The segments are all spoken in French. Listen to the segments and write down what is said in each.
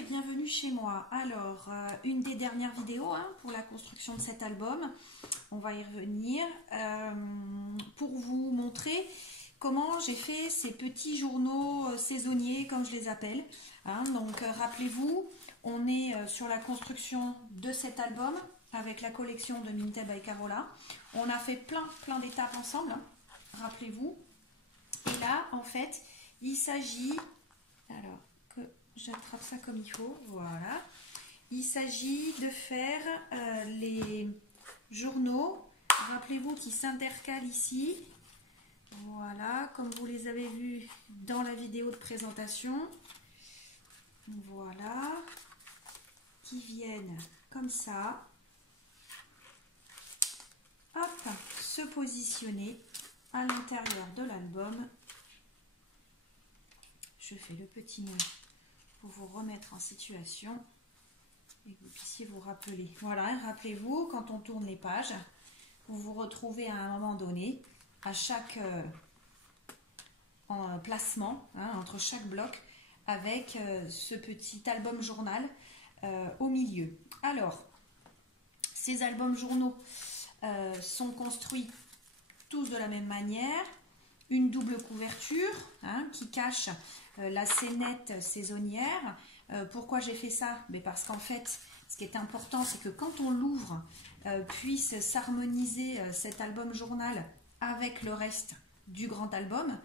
et bienvenue chez moi. Alors, une des dernières vidéos pour la construction de cet album, on va y revenir, pour vous montrer comment j'ai fait ces petits journaux saisonniers, comme je les appelle. Donc, rappelez-vous, on est sur la construction de cet album avec la collection de Minted by Carola. On a fait plein d'étapes ensemble, rappelez-vous. Et là, en fait, il s'agit... Alors, que j'attrape ça comme il faut, voilà. Il s'agit de faire les journaux, rappelez-vous, qui s'intercalent ici. Voilà, comme vous les avez vus dans la vidéo de présentation. Voilà, qui viennent comme ça. Hop, se positionner à l'intérieur de l'album. Je fais le petit nœud pour vous remettre en situation et que vous puissiez vous rappeler. Voilà, rappelez-vous, quand on tourne les pages, vous vous retrouvez à un moment donné, à chaque placement, entre chaque bloc, avec ce petit album journal au milieu. Alors, ces albums journaux sont construits tous de la même manière. Une double couverture qui cache la scénette saisonnière. Pourquoi j'ai fait ça? Parce qu'en fait, ce qui est important, c'est que quand on l'ouvre, puisse s'harmoniser cet album journal avec le reste du grand album,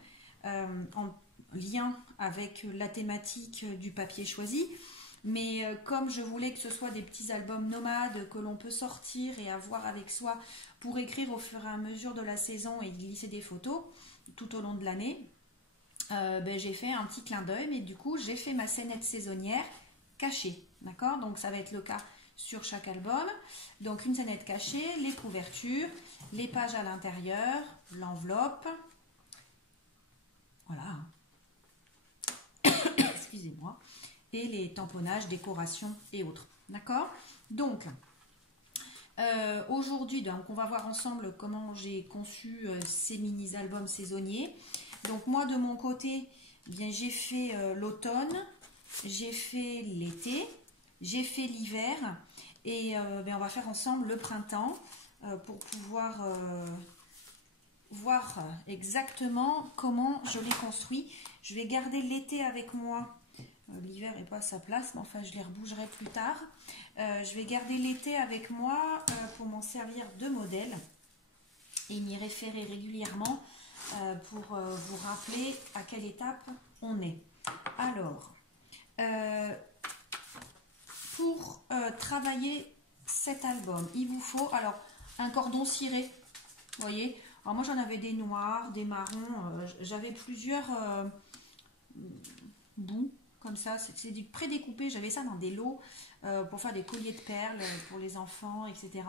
en lien avec la thématique du papier choisi. Mais comme je voulais que ce soit des petits albums nomades que l'on peut sortir et avoir avec soi pour écrire au fur et à mesure de la saison et glisser des photos tout au long de l'année, j'ai fait un petit clin d'œil, mais du coup j'ai fait ma scénette saisonnière cachée, d'accord? Donc ça va être le cas sur chaque album. Donc une scénette cachée, les couvertures, les pages à l'intérieur, l'enveloppe, voilà, excusez-moi, et les tamponnages, décorations et autres, d'accord? Donc aujourd'hui, donc, on va voir ensemble comment j'ai conçu ces mini-albums saisonniers. Donc moi de mon côté, bien j'ai fait l'automne, j'ai fait l'été, j'ai fait l'hiver et on va faire ensemble le printemps pour pouvoir voir exactement comment je l'ai construit. Je vais garder l'été avec moi. L'hiver n'est pas à sa place, mais enfin je les rebougerai plus tard. Je vais garder l'été avec moi pour m'en servir de modèle et m'y référer régulièrement pour vous rappeler à quelle étape on est. Alors, pour travailler cet album, il vous faut alors un cordon ciré, vous voyez. Alors moi j'en avais des noirs, des marrons, j'avais plusieurs bouts. Comme ça, c'est du prédécoupé. J'avais ça dans des lots pour faire des colliers de perles pour les enfants, etc.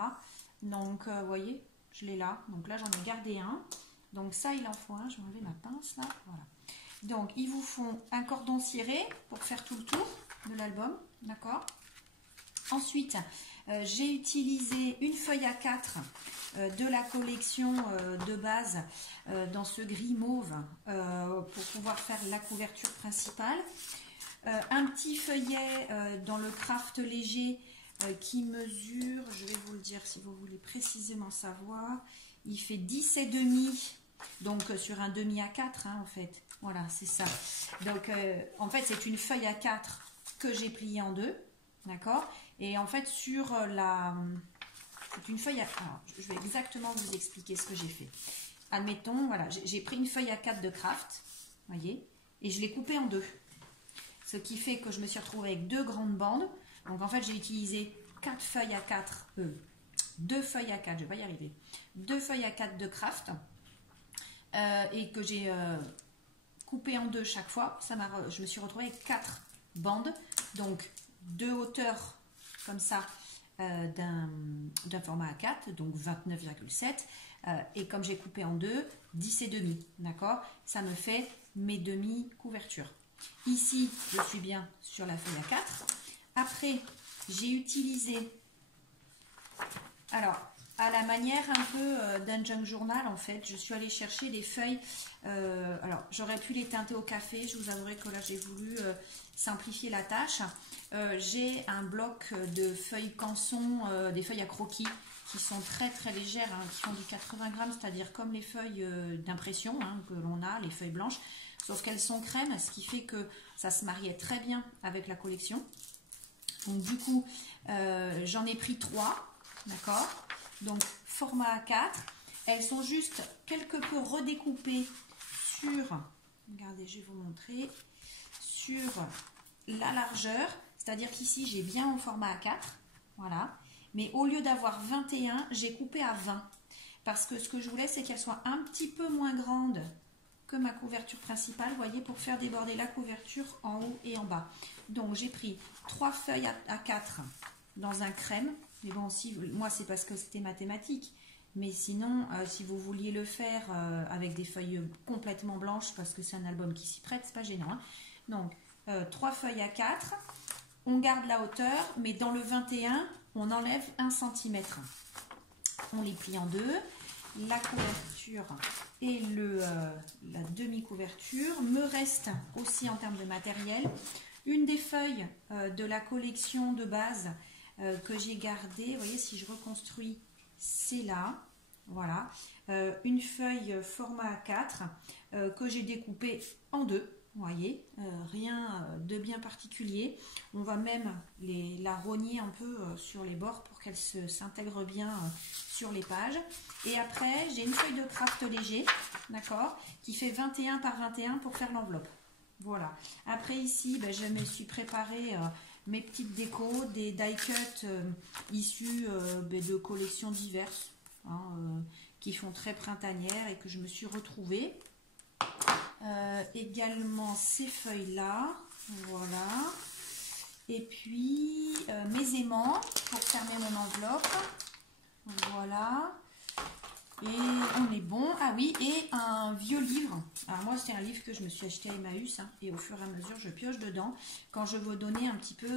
Donc, vous voyez, je l'ai là. Donc là, j'en ai gardé un. Donc ça, il en faut un. Je vais enlever ma pince là. Voilà. Donc, ils vous font un cordon ciré pour faire tout le tour de l'album. D'accord. Ensuite, j'ai utilisé une feuille A4 de la collection de base dans ce gris mauve pour pouvoir faire la couverture principale. Un petit feuillet dans le craft léger qui mesure, je vais vous le dire si vous voulez précisément savoir, il fait 10,5, donc sur un demi A4 en fait, voilà c'est ça. Donc en fait c'est une feuille A4 que j'ai pliée en deux, d'accord, et en fait sur la... c'est une feuille A4, alors, je vais exactement vous expliquer ce que j'ai fait. Admettons, voilà, j'ai pris une feuille A4 de craft, voyez, et je l'ai coupée en deux. Ce qui fait que je me suis retrouvée avec deux grandes bandes. Donc en fait, j'ai utilisé 4 feuilles A4, 2 feuilles A4, je ne vais pas y arriver, 2 feuilles A4 de craft et que j'ai coupé en deux chaque fois. Je me suis retrouvée avec 4 bandes, donc de hauteur comme ça d'un format A4, donc 29,7 et comme j'ai coupé en deux, 10,5, d'accord? Ça me fait mes demi-couvertures. Ici, je suis bien sur la feuille A4. Après, j'ai utilisé... Alors, à la manière un peu d'un junk journal en fait. Je suis allée chercher des feuilles. Alors j'aurais pu les teinter au café. Je vous avouerai que là j'ai voulu simplifier la tâche. J'ai un bloc de feuilles canson, des feuilles à croquis qui sont très très légères, hein, qui font du 80 grammes, c'est-à-dire comme les feuilles d'impression hein, que l'on a, les feuilles blanches, sauf qu'elles sont crème, ce qui fait que ça se mariait très bien avec la collection. Donc du coup, j'en ai pris 3, d'accord? Donc format A4. Elles sont juste quelque peu redécoupées sur, regardez, je vais vous montrer, sur la largeur. C'est-à-dire qu'ici, j'ai bien mon format A4, voilà. Mais au lieu d'avoir 21, j'ai coupé à 20. Parce que ce que je voulais, c'est qu'elle soit un petit peu moins grande que ma couverture principale, vous voyez, pour faire déborder la couverture en haut et en bas. Donc, j'ai pris 3 feuilles à 4 dans un crème. Mais bon, si, moi, c'est parce que c'était mathématique. Mais sinon, si vous vouliez le faire avec des feuilles complètement blanches, parce que c'est un album qui s'y prête, c'est pas gênant. Hein. Donc, 3 feuilles à 4. On garde la hauteur, mais dans le 21, on enlève 1 cm. On les plie en deux. La couverture et la demi-couverture. Me reste aussi en termes de matériel une des feuilles de la collection de base que j'ai gardée. Vous voyez, si je reconstruis, c'est là. Voilà. Une feuille format A4 que j'ai découpée en deux. Vous voyez, rien de bien particulier. On va même la rogner un peu sur les bords pour qu'elle s'intègre bien sur les pages. Et après, j'ai une feuille de craft léger, d'accord, qui fait 21 par 21 pour faire l'enveloppe. Voilà. Après ici, ben, je me suis préparé mes petites décos, des die cuts issus de collections diverses, hein, qui font très printanières et que je me suis retrouvée. Également ces feuilles là, voilà, et puis mes aimants pour fermer mon enveloppe, voilà, et on est bon. Ah oui, et un vieux livre. Alors moi c'est un livre que je me suis acheté à Emmaüs hein, et au fur et à mesure je pioche dedans quand je veux donner un petit peu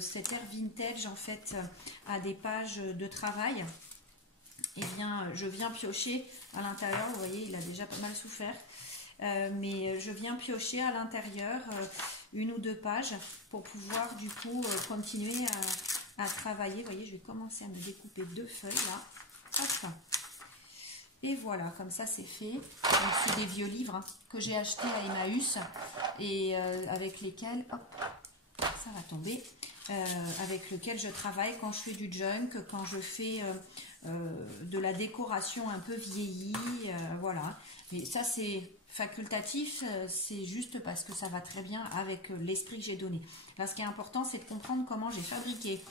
cet air vintage en fait à des pages de travail. Et bien je viens piocher à l'intérieur. Vous voyez, il a déjà pas mal souffert. Mais je viens piocher à l'intérieur 1 ou 2 pages pour pouvoir du coup continuer à travailler. Vous voyez, je vais commencer à me découper 2 feuilles là. Hop. Et voilà, comme ça c'est fait. Donc c'est des vieux livres hein, que j'ai achetés à Emmaüs et avec lesquels, hop, ça va tomber, avec lesquels je travaille quand je fais du junk, quand je fais de la décoration un peu vieillie, voilà. Mais ça c'est facultatif, c'est juste parce que ça va très bien avec l'esprit que j'ai donné. Là, ce qui est important, c'est de comprendre comment j'ai fabriqué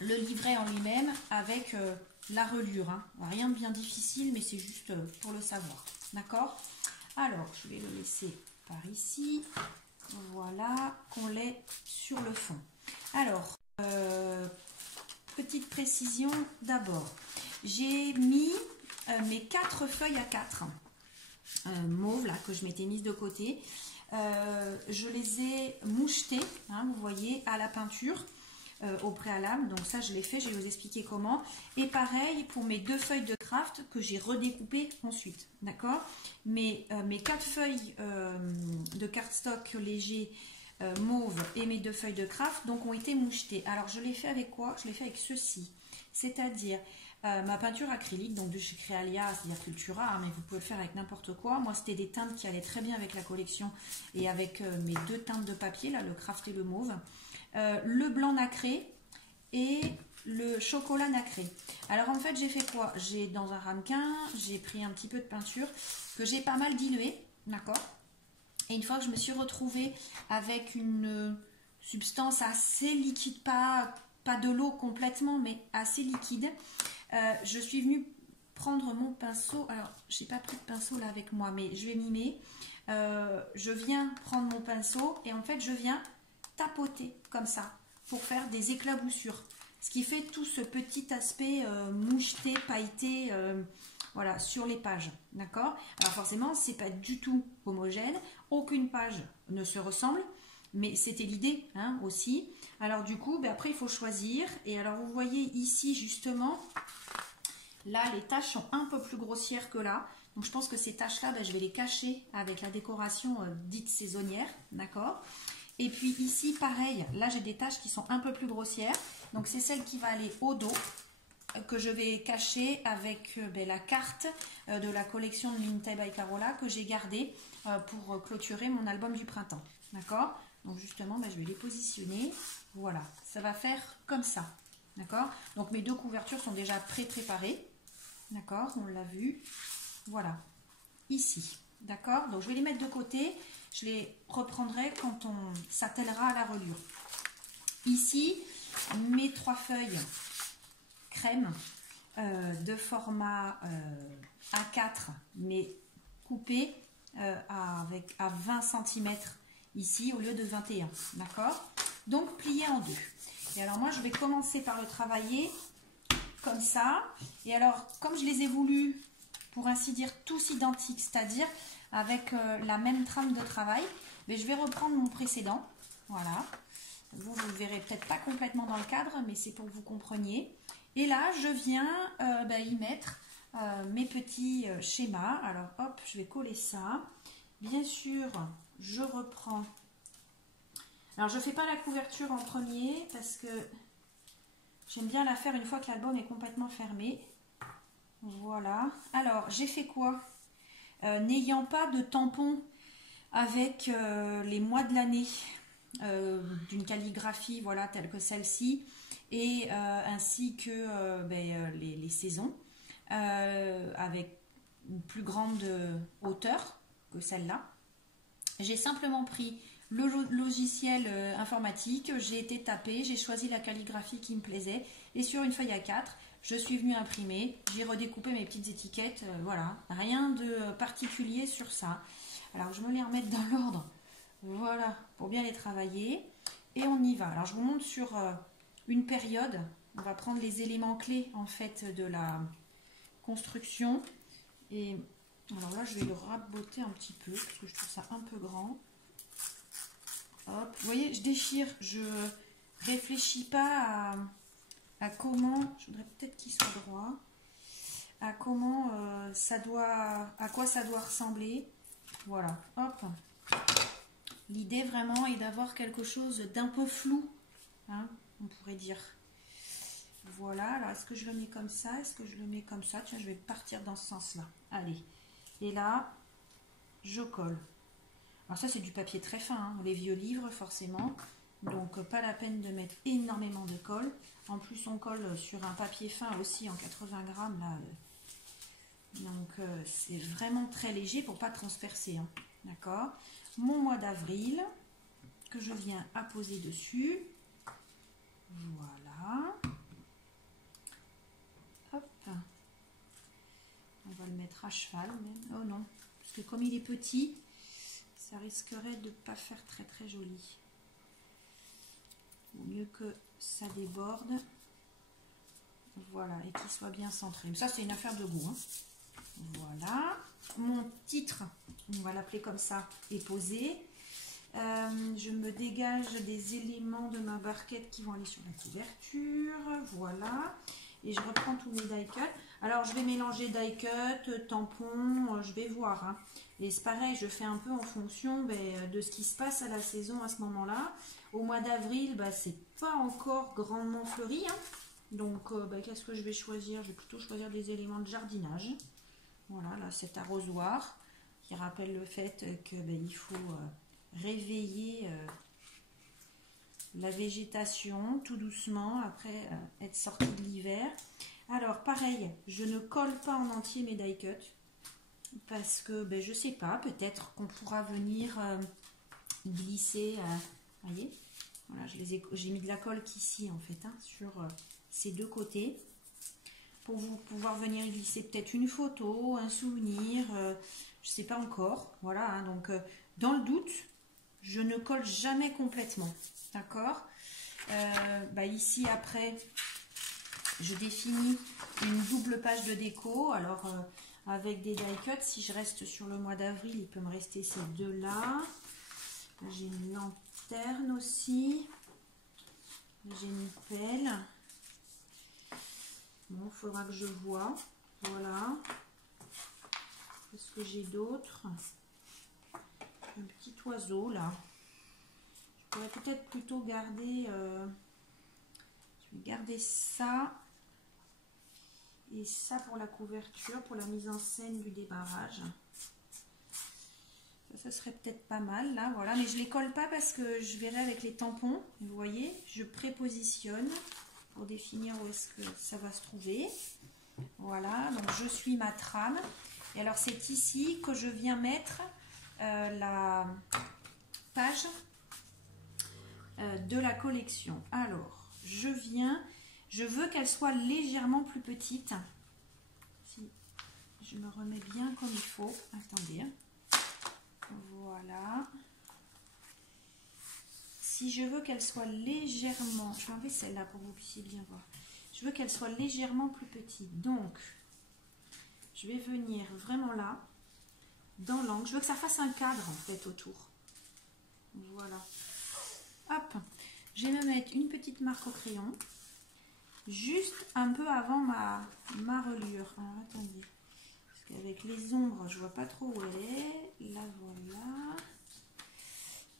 le livret en lui-même avec la relure. Hein. Rien de bien difficile, mais c'est juste pour le savoir. D'accord? Alors, je vais le laisser par ici. Voilà, qu'on l'ait sur le fond. Alors, petite précision d'abord. J'ai mis mes 4 feuilles à 4. Mauve là que je m'étais mise de côté, je les ai mouchetées hein, vous voyez à la peinture au préalable, donc ça je l'ai fait, je vais vous expliquer comment. Et pareil pour mes 2 feuilles de craft que j'ai redécoupées ensuite, d'accord. Mais mes 4 feuilles de cardstock léger mauve et mes 2 feuilles de craft donc ont été mouchetées. Alors je l'ai fait avec quoi? Je l'ai fait avec ceci, c'est-à-dire ma peinture acrylique, donc de chez Crealia, c'est-à-dire Cultura, hein, mais vous pouvez le faire avec n'importe quoi. Moi, c'était des teintes qui allaient très bien avec la collection et avec mes 2 teintes de papier, là, le craft et le mauve. Le blanc nacré et le chocolat nacré. Alors, en fait, j'ai fait quoi? J'ai, dans un ramequin, j'ai pris un petit peu de peinture que j'ai pas mal diluée, d'accord? Et une fois que je me suis retrouvée avec une substance assez liquide, pas de l'eau complètement, mais assez liquide, je suis venue prendre mon pinceau. Alors, j'ai pas pris de pinceau là avec moi, mais je vais mimer. Je viens prendre mon pinceau et en fait, je viens tapoter comme ça pour faire des éclaboussures. Ce qui fait tout ce petit aspect moucheté, pailleté, voilà, sur les pages. D'accord? Alors forcément, c'est pas du tout homogène. Aucune page ne se ressemble. Mais c'était l'idée hein, aussi. Alors du coup, ben après il faut choisir. Et alors vous voyez ici justement, Là, les taches sont un peu plus grossières que là. Donc, je pense que ces taches-là, ben, je vais les cacher avec la décoration dite saisonnière. D'accord? Et puis ici, pareil, là, j'ai des taches qui sont un peu plus grossières. Donc, c'est celle qui va aller au dos que je vais cacher avec ben, la carte de la collection de Limited by Carola que j'ai gardée pour clôturer mon album du printemps. D'accord? Donc, justement, ben, je vais les positionner. Voilà, ça va faire comme ça. D'accord? Donc, mes deux couvertures sont déjà pré-préparées. D'accord? On l'a vu. Voilà, ici. D'accord? Donc, je vais les mettre de côté. Je les reprendrai quand on s'attellera à la reliure. Ici, mes 3 feuilles crème de format A4, mais coupées à 20 cm ici au lieu de 21. D'accord? Donc, pliées en deux. Et alors, moi, je vais commencer par le travailler comme ça. Et alors, comme je les ai voulu, pour ainsi dire, tous identiques, c'est-à-dire avec la même trame de travail, mais je vais reprendre mon précédent. Voilà. Vous ne le verrez peut-être pas complètement dans le cadre, mais c'est pour que vous compreniez. Et là, je viens y mettre mes petits schémas. Alors, hop, je vais coller ça. Bien sûr, je reprends. Alors, je ne fais pas la couverture en premier parce que j'aime bien la faire une fois que l'album est complètement fermé. Voilà. Alors, j'ai fait quoi? N'ayant pas de tampon avec les mois de l'année d'une calligraphie, voilà, telle que celle-ci, et ainsi que les saisons, avec une plus grande hauteur que celle-là. J'ai simplement pris le logiciel informatique, j'ai été taper, j'ai choisi la calligraphie qui me plaisait, et sur une feuille A4, je suis venue imprimer, j'ai redécoupé mes petites étiquettes, voilà, rien de particulier sur ça. Alors je me les remets dans l'ordre, voilà, pour bien les travailler, et on y va. Alors je vous montre sur une période, on va prendre les éléments clés en fait de la construction, et alors là je vais le raboter un petit peu, parce que je trouve ça un peu grand. Hop, vous voyez, je déchire, je réfléchis pas à comment, je voudrais peut-être qu'il soit droit, à comment à quoi ça doit ressembler. Voilà, hop. L'idée vraiment est d'avoir quelque chose d'un peu flou, hein, on pourrait dire. Voilà, alors est-ce que je le mets comme ça? Est-ce que je le mets comme ça? Tiens, je vais partir dans ce sens-là. Allez, et là, je colle. Alors ça, c'est du papier très fin, hein, les vieux livres forcément. Donc, pas la peine de mettre énormément de colle. En plus, on colle sur un papier fin aussi en 80 grammes. Là, donc, c'est vraiment très léger pour ne pas transpercer. Hein. D'accord? Mon mois d'avril, que je viens apposer dessus. Voilà. Hop. On va le mettre à cheval même. Oh non, parce que comme il est petit, ça risquerait de ne pas faire très très joli. Vaut mieux que ça déborde. Voilà, et qu'il soit bien centré. Mais ça, c'est une affaire de goût. Hein. Voilà. Mon titre, on va l'appeler comme ça, est posé. Je me dégage des éléments de ma barquette qui vont aller sur la couverture. Voilà. Et je reprends tous mes die cuts. Alors, je vais mélanger die cut, tampon, je vais voir. Hein. Et c'est pareil, je fais un peu en fonction de ce qui se passe à la saison à ce moment-là. Au mois d'avril, c'est pas encore grandement fleuri. Hein. Donc, qu'est-ce que je vais choisir? Je vais plutôt choisir des éléments de jardinage. Voilà, là, cet arrosoir qui rappelle le fait qu'il faut réveiller la végétation tout doucement après être sorti de l'hiver. Alors, pareil, je ne colle pas en entier mes die cuts. Parce que, je sais pas, peut-être qu'on pourra venir glisser, vous voyez, voilà, j'ai mis de la colle qu'ici en fait, hein, sur ces deux côtés, pour vous pouvoir venir glisser peut-être une photo, un souvenir, je sais pas encore, voilà, hein, donc dans le doute, je ne colle jamais complètement, d'accord. Ici après, je définis une double page de déco, alors avec des die cuts, si je reste sur le mois d'avril, il peut me rester ces deux-là. J'ai une lanterne aussi. J'ai une pelle. Bon, il faudra que je vois. Voilà. Qu'est-ce que j'ai d'autre? Un petit oiseau là. Je pourrais peut-être plutôt garder... je vais garder ça. Et ça pour la couverture, pour la mise en scène du démarrage. Ça serait peut-être pas mal là, voilà. Mais je les colle pas parce que je verrai avec les tampons. Vous voyez, je prépositionne pour définir où est-ce que ça va se trouver. Voilà, donc je suis ma trame. Et alors c'est ici que je viens mettre la page de la collection. Alors, je veux qu'elle soit légèrement plus petite. Si je me remets bien comme il faut. Attendez. Voilà. Si je veux qu'elle soit légèrement... Je vais enlever celle-là pour que vous puissiez bien voir. Je veux qu'elle soit légèrement plus petite. Donc, je vais venir vraiment là, dans l'angle. Je veux que ça fasse un cadre, en fait, autour. Voilà. Hop. Je vais me mettre une petite marque au crayon. Juste un peu avant ma reliure. Alors, attendez. Parce qu'avec les ombres, je vois pas trop où elle est. Là, voilà.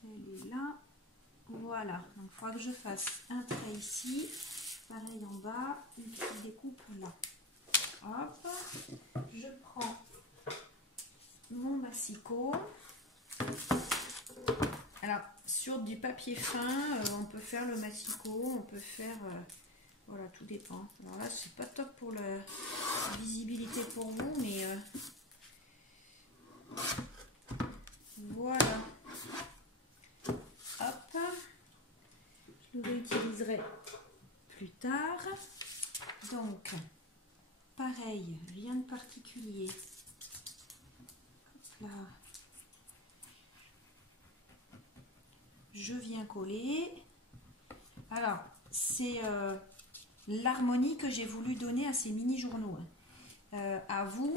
Elle est là. Voilà. Donc, il faudra que je fasse un trait ici. Pareil en bas. Une petite découpe là. Hop. Je prends mon massicot. Alors, sur du papier fin, on peut faire le massicot. On peut faire... voilà, tout dépend. Alors là, c'est pas top pour la visibilité pour vous, mais voilà. Hop. Je le réutiliserai plus tard. Donc, pareil, rien de particulier. Hop là. Je viens coller. Alors, c'est... l'harmonie que j'ai voulu donner à ces mini-journaux. À vous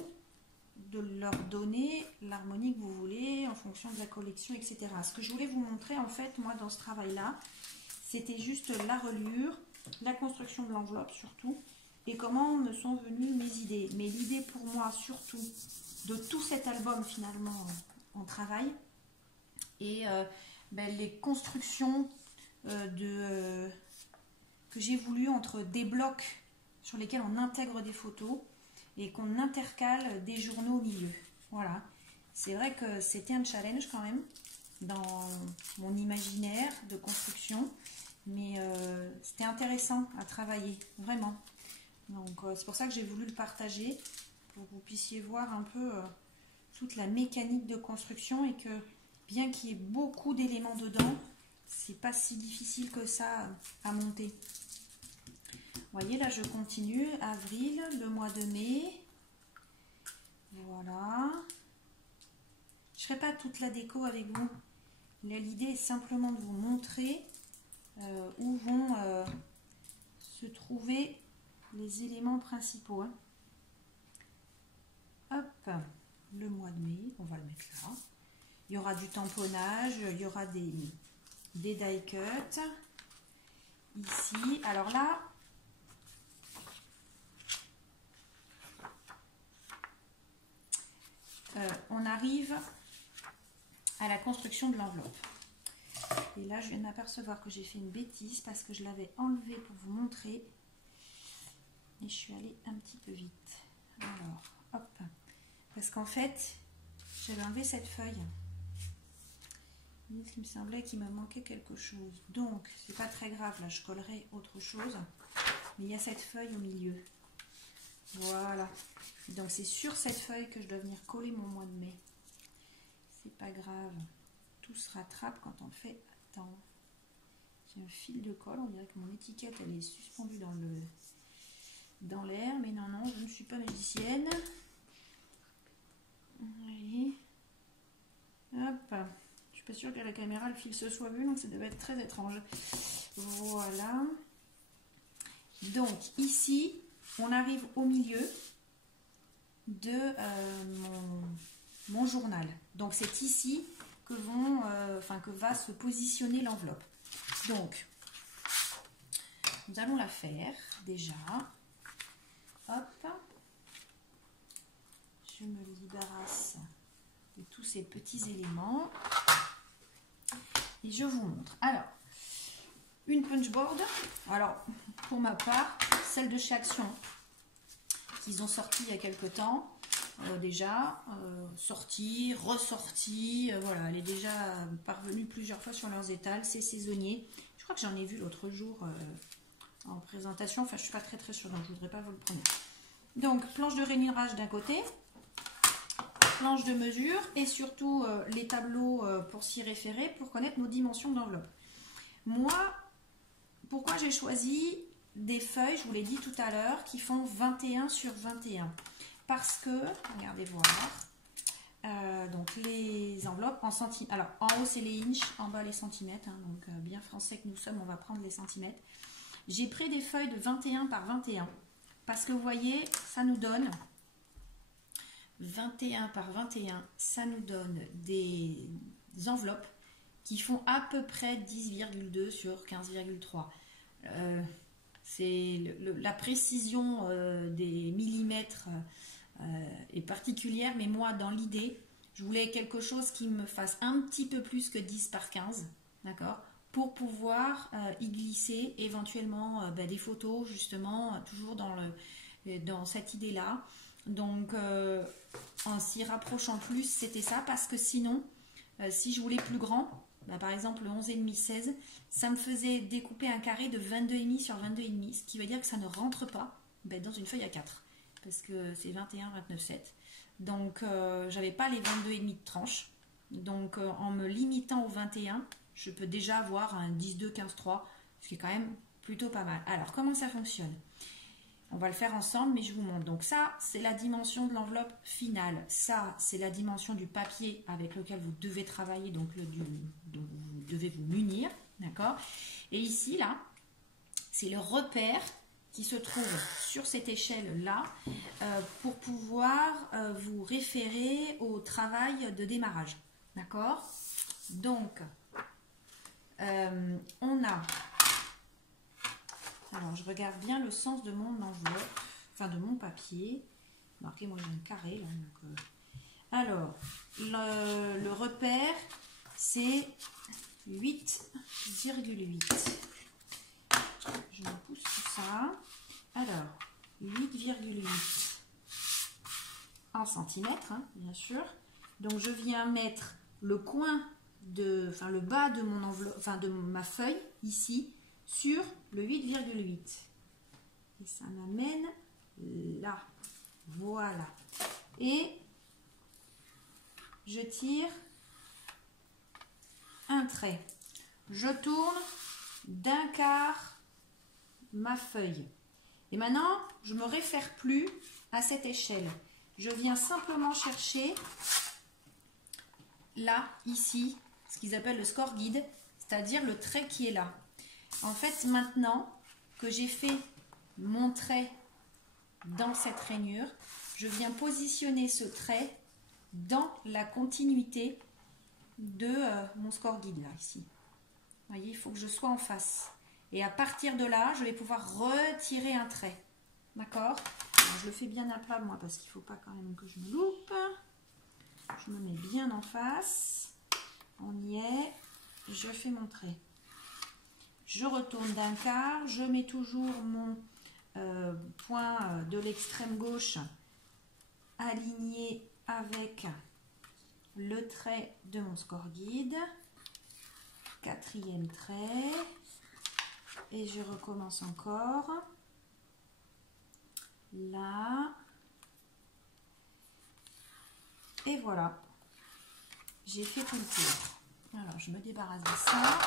de leur donner l'harmonie que vous voulez en fonction de la collection, etc. Ce que je voulais vous montrer, en fait, moi, dans ce travail-là, c'était juste la reliure, la construction de l'enveloppe, surtout, et comment me sont venues mes idées. Mais l'idée pour moi, surtout, de tout cet album, finalement, en travail, et les constructions que j'ai voulu entre des blocs sur lesquels on intègre des photos et qu'on intercale des journaux au milieu. Voilà. C'est vrai que c'était un challenge quand même dans mon imaginaire de construction, mais c'était intéressant à travailler, vraiment. Donc c'est pour ça que j'ai voulu le partager, pour que vous puissiez voir un peu toute la mécanique de construction et que bien qu'il y ait beaucoup d'éléments dedans, c'est pas si difficile que ça à monter. Vous voyez, là je continue, avril, le mois de mai, voilà. Je ne ferai pas toute la déco avec vous. L'idée est simplement de vous montrer où vont se trouver les éléments principaux. Hein. Hop, le mois de mai, on va le mettre là. Il y aura du tamponnage, il y aura des die cuts. Ici, alors là, on arrive à la construction de l'enveloppe. Et là, je viens de m'apercevoir que j'ai fait une bêtise parce que je l'avais enlevé pour vous montrer. Et je suis allée un petit peu vite. Alors, hop. Parce qu'en fait, j'avais enlevé cette feuille. Il me semblait qu'il me manquait quelque chose. Donc, c'est pas très grave. Là, je collerai autre chose. Mais il y a cette feuille au milieu. Voilà. Donc, c'est sur cette feuille que je dois venir coller mon mois de mai. C'est pas grave. Tout se rattrape quand on fait à temps. J'ai un fil de colle. On dirait que mon étiquette, elle est suspendue dans l'air. Mais non, non, je ne suis pas magicienne. Oui. Hop. Je suis pas sûre que la caméra, le fil se soit vu. Donc, ça devait être très étrange. Voilà. Donc, ici, on arrive au milieu de mon journal. Donc, c'est ici que va se positionner l'enveloppe. Donc, nous allons la faire déjà. Hop. je me débarrasse de tous ces petits éléments. Et je vous montre. Alors, une punchboard. Alors, pour ma part, celle de chez Action, qu'ils ont sorti il y a quelques temps. Déjà, sortie, ressortie. Voilà, elle est déjà parvenue plusieurs fois sur leurs étals. C'est saisonnier. Je crois que j'en ai vu l'autre jour en présentation. Enfin, je ne suis pas très sûre, donc je ne voudrais pas vous le prendre. Donc, planche de rainurage d'un côté. Planche de mesure et surtout les tableaux pour s'y référer pour connaître nos dimensions d'enveloppe. Moi, pourquoi j'ai choisi des feuilles, je vous l'ai dit tout à l'heure, qui font 21 sur 21 parce que, regardez voir, donc les enveloppes en centimètres, alors en haut c'est les inches, en bas les centimètres, hein, donc bien français que nous sommes, on va prendre les centimètres. J'ai pris des feuilles de 21 par 21 parce que vous voyez, ça nous donne 21 par 21, ça nous donne des enveloppes qui font à peu près 10,2 sur 15,3. C'est la précision des millimètres est particulière, mais moi dans l'idée, je voulais quelque chose qui me fasse un petit peu plus que 10 par 15, d'accord, pour pouvoir y glisser éventuellement des photos, justement, toujours dans cette idée-là. Donc, en s'y rapprochant plus, c'était ça, parce que sinon, si je voulais plus grand, par exemple le 11,5, 16, ça me faisait découper un carré de 22,5 sur 22,5, ce qui veut dire que ça ne rentre pas dans une feuille à 4, parce que c'est 21, 29, 7. Donc, j'avais pas les 22,5 de tranche. Donc, en me limitant au 21, je peux déjà avoir un 10,2, 15,3, ce qui est quand même plutôt pas mal. Alors, comment ça fonctionne ? On va le faire ensemble, mais je vous montre. Donc ça, c'est la dimension de l'enveloppe finale. Ça, c'est la dimension du papier avec lequel vous devez travailler, donc dont vous devez vous munir. D'accord ? Et ici, là, c'est le repère qui se trouve sur cette échelle-là pour pouvoir vous référer au travail de démarrage. D'accord ? Donc, on a... Alors, je regarde bien le sens de mon enveloppe, enfin de mon papier. Marquez, moi j'ai un carré là. Donc, alors, le repère, c'est 8,8. Je me pousse tout ça. Alors, 8,8 en centimètres, hein, bien sûr. Donc, je viens mettre le coin le bas de mon enveloppe, enfin de ma feuille ici, sur le 8,8 et ça m'amène là, voilà, et je tire un trait, je tourne d'un quart ma feuille et maintenant je me réfère plus à cette échelle, je viens simplement chercher là, ici, ce qu'ils appellent le score guide, c'est-à-dire le trait qui est là. En fait, maintenant que j'ai fait mon trait dans cette rainure, je viens positionner ce trait dans la continuité de mon score guide, là, ici. Vous voyez, il faut que je sois en face. Et à partir de là, je vais pouvoir retirer un trait. D'accord ? Je le fais bien à plat, moi, parce qu'il ne faut pas quand même que je me loupe. Je me mets bien en face. On y est. Je fais mon trait. Je retourne d'un quart, je mets toujours mon point de l'extrême gauche aligné avec le trait de mon score guide. Quatrième trait. Et je recommence encore. Là. Et voilà. J'ai fait tout le tour. Alors, je me débarrasse de ça.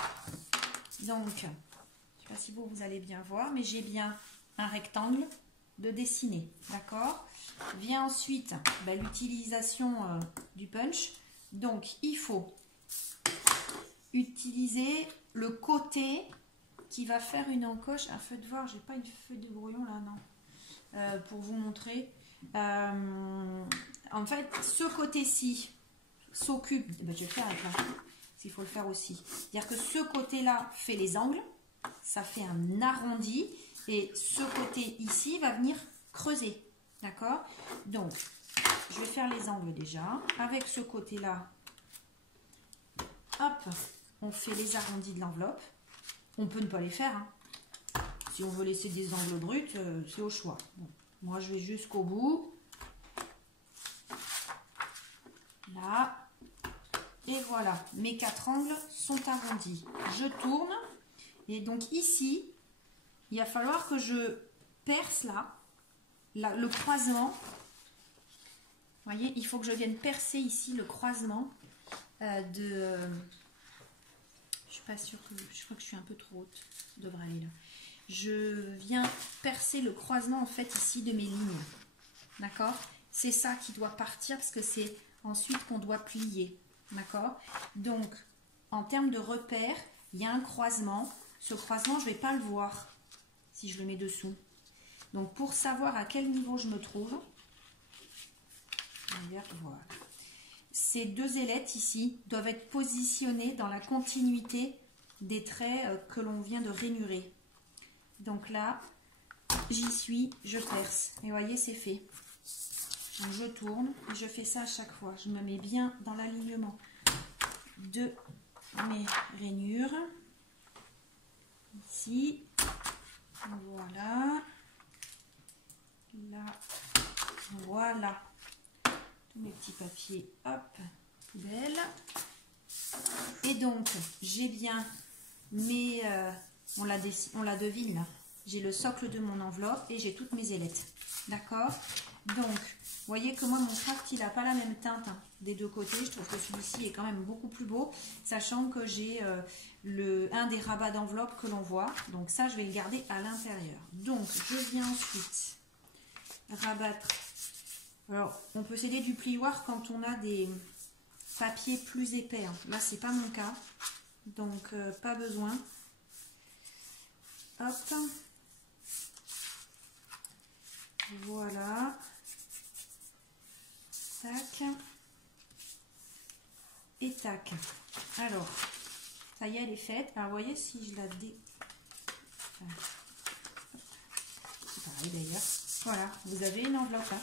Donc, je ne sais pas si vous allez bien voir, mais j'ai bien un rectangle de dessiner, d'accord ? Vient ensuite l'utilisation du punch. Donc, il faut utiliser le côté qui va faire une encoche. Un feu de voir, j'ai pas une feuille de brouillon là, non. Pour vous montrer. En fait, ce côté-ci s'occupe. Je vais le faire avec la il faut le faire aussi. C'est-à-dire que ce côté-là fait les angles, ça fait un arrondi, et ce côté ici va venir creuser. D'accord ? Donc, je vais faire les angles déjà. Avec ce côté-là, hop, on fait les arrondis de l'enveloppe. On peut ne pas les faire, hein. Si on veut laisser des angles bruts, c'est au choix. Bon, moi, je vais jusqu'au bout. Là. Et voilà, mes 4 angles sont arrondis. Je tourne. Et donc ici, il va falloir que je perce là le croisement. Vous voyez, il faut que je vienne percer ici le croisement de... je suis pas sûre que... Je crois que je suis un peu trop haute. Ça devrait aller là. Je viens percer le croisement en fait ici de mes lignes. D'accord? C'est ça qui doit partir parce que c'est ensuite qu'on doit plier. D'accord? Donc, en termes de repère, il y a un croisement. Ce croisement, je ne vais pas le voir si je le mets dessous. Donc, pour savoir à quel niveau je me trouve, voilà. Ces 2 ailettes ici doivent être positionnées dans la continuité des traits que l'on vient de rainurer. Donc là, j'y suis, je perce. Et vous voyez, c'est fait. Donc je tourne et je fais ça à chaque fois. Je me mets bien dans l'alignement de mes rainures. Ici. Voilà. Là. Voilà. Tous mes petits papiers. Hop. Poubelle. Et donc, j'ai bien mes... on la devine là. J'ai le socle de mon enveloppe et j'ai toutes mes ailettes. D'accord? Donc, vous voyez que moi, mon craft, il n'a pas la même teinte hein, des 2 côtés. Je trouve que celui-ci est quand même beaucoup plus beau, sachant que j'ai un des rabats d'enveloppe que l'on voit. Donc ça, je vais le garder à l'intérieur. Donc, je viens ensuite rabattre. Alors, on peut s'aider du plioir quand on a des papiers plus épais. Hein. Là, c'est pas mon cas. Donc, pas besoin. Hop. Voilà. Tac. Et tac. Alors, ça y est, elle est faite. Alors, vous voyez, si je la enfin, c'est pareil d'ailleurs. Voilà, vous avez une enveloppe là.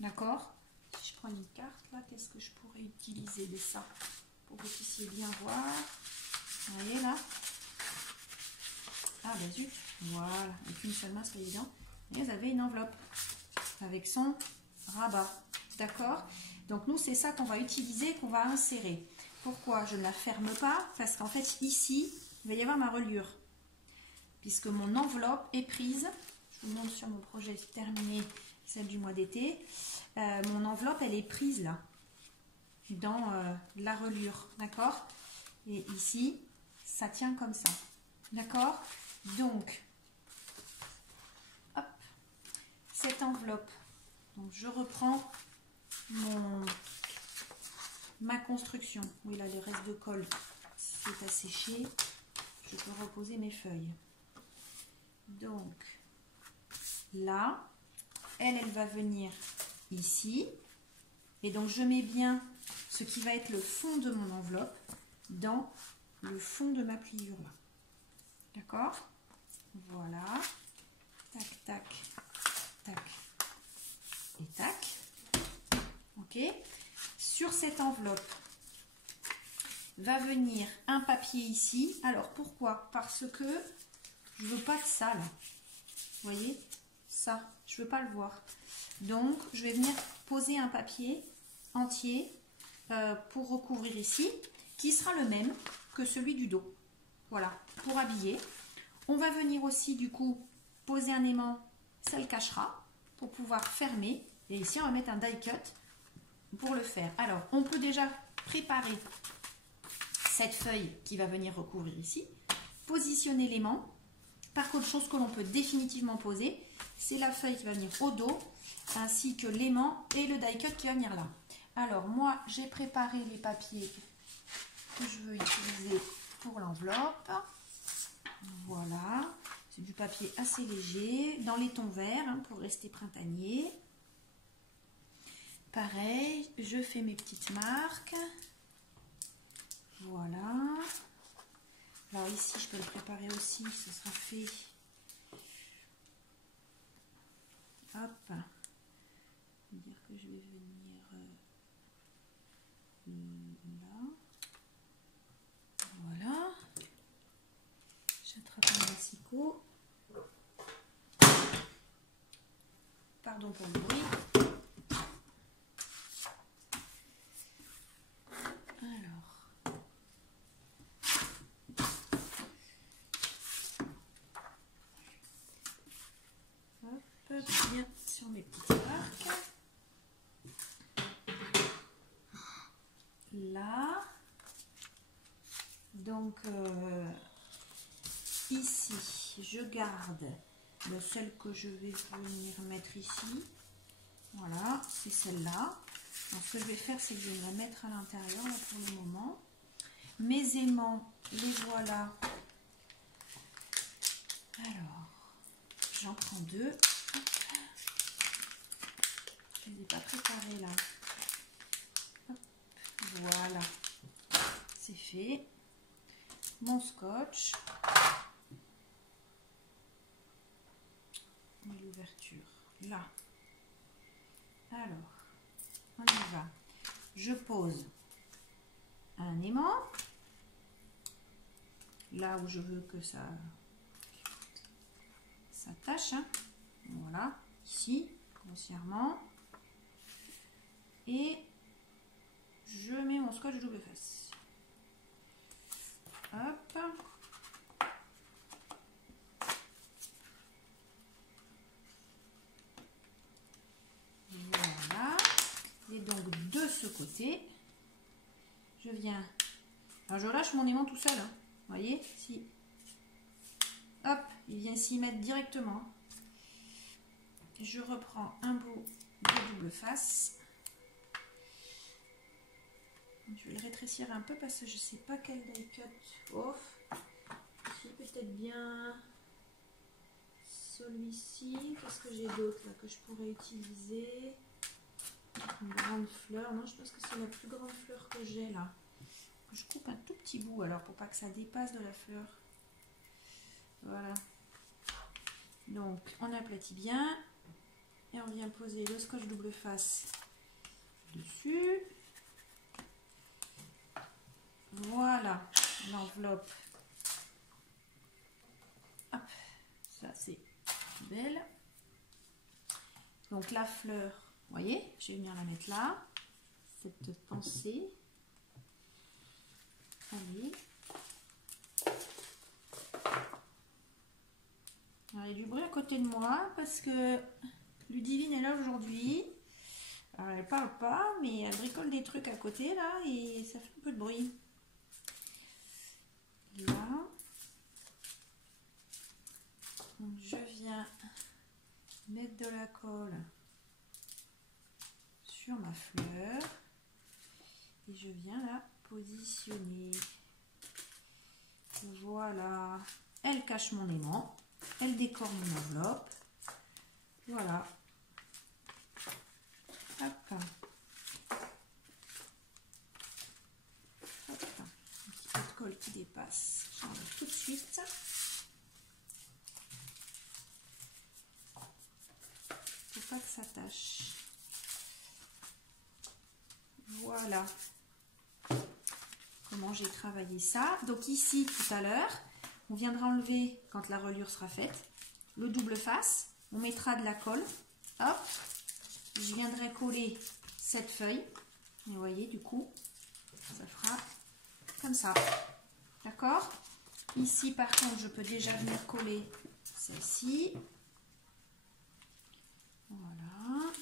D'accord? Si je prends une carte là, qu'est-ce que je pourrais utiliser de ça pour que vous puissiez bien voir? Vous voyez là? Ah ben zut, voilà, avec une seule main c'est évident. Et vous avez une enveloppe avec son rabat. D'accord? Donc nous c'est ça qu'on va utiliser, qu'on va insérer. Pourquoi je ne la ferme pas? Parce qu'en fait ici, il va y avoir ma reliure. Puisque mon enveloppe est prise. Je vous montre sur mon projet terminé, celle du mois d'été. Mon enveloppe elle est prise là, dans la reliure. D'accord? Et ici, ça tient comme ça. D'accord? Donc, hop, cette enveloppe, donc je reprends ma construction. Oui, là, les restes de colle, c'est à sécher. Je peux reposer mes feuilles. Donc, là, elle va venir ici. Et donc, je mets bien ce qui va être le fond de mon enveloppe dans le fond de ma pliure là. D'accord? Voilà. Tac, tac, tac et tac. Ok? Sur cette enveloppe va venir un papier ici. Alors, pourquoi? Parce que je veux pas de ça là. Vous voyez? Ça, je veux pas le voir. Donc, je vais venir poser un papier entier pour recouvrir ici, qui sera le même que celui du dos. Voilà, pour habiller. On va venir aussi du coup poser un aimant, ça le cachera, pour pouvoir fermer. Et ici, on va mettre un die cut pour le faire. Alors, on peut déjà préparer cette feuille qui va venir recouvrir ici. Positionner l'aimant. Par contre, chose que l'on peut définitivement poser, c'est la feuille qui va venir au dos, ainsi que l'aimant et le die cut qui va venir là. Alors, moi, j'ai préparé les papiers que je veux utiliser pour l'enveloppe. Voilà, c'est du papier assez léger, dans les tons verts, hein, pour rester printanier. Pareil, je fais mes petites marques. Voilà. Alors ici, je peux le préparer aussi, ce sera fait. Hop. Dire que je vais venir coup. Pardon pour le bruit. Alors. Hop, bien sur mes petites marques. Là. Donc, ici, je garde le celle que je vais venir mettre ici. Voilà, c'est celle-là. Donc, ce que je vais faire, c'est que je vais la mettre à l'intérieur pour le moment. Mes aimants, les voilà. Alors, j'en prends deux. Je ne les ai pas préparés là. Hop, voilà, c'est fait. Mon scotch. Et l'ouverture là. Alors, on y va. Je pose un aimant là où je veux que ça s'attache. Hein. Voilà, ici, grossièrement. Et je mets mon scotch double face. Hop. Voilà. Et donc de ce côté, je viens. Alors je lâche mon aimant tout seul. Hein. Vous voyez, si. Hop, il vient s'y mettre directement. Je reprends un bout de double face. Je vais le rétrécir un peu parce que je ne sais pas quel die cut off. C'est peut-être bien celui-ci. Qu'est-ce que j'ai d'autre là que je pourrais utiliser? Une grande fleur. Non, je pense que c'est la plus grande fleur que j'ai là. Je coupe un tout petit bout alors pour pas que ça dépasse de la fleur. Voilà. Donc on aplatit bien. Et on vient poser le scotch double face dessus. Voilà l'enveloppe. Hop, ça c'est belle. Donc la fleur, vous voyez, je vais venir la mettre là. Cette pensée. Allez. Alors, il y a du bruit à côté de moi parce que Ludivine est là aujourd'hui. Alors, elle parle pas, mais elle bricole des trucs à côté là et ça fait un peu de bruit. Là. Donc, je viens mettre de la colle sur ma fleur et je viens la positionner. Voilà. Elle cache mon aimant. Elle décore mon enveloppe. Voilà. Hop. Hop. Un petit peu de colle qui dépasse. J'enlève tout de suite. Faut pas que ça tâche. Voilà. Comment j'ai travaillé ça. Donc ici, tout à l'heure, on viendra enlever, quand la reliure sera faite, le double face. On mettra de la colle. Hop. Je viendrai coller cette feuille. Et vous voyez, du coup, ça fera comme ça. D'accord? Ici, par contre, je peux déjà venir coller celle-ci. Voilà.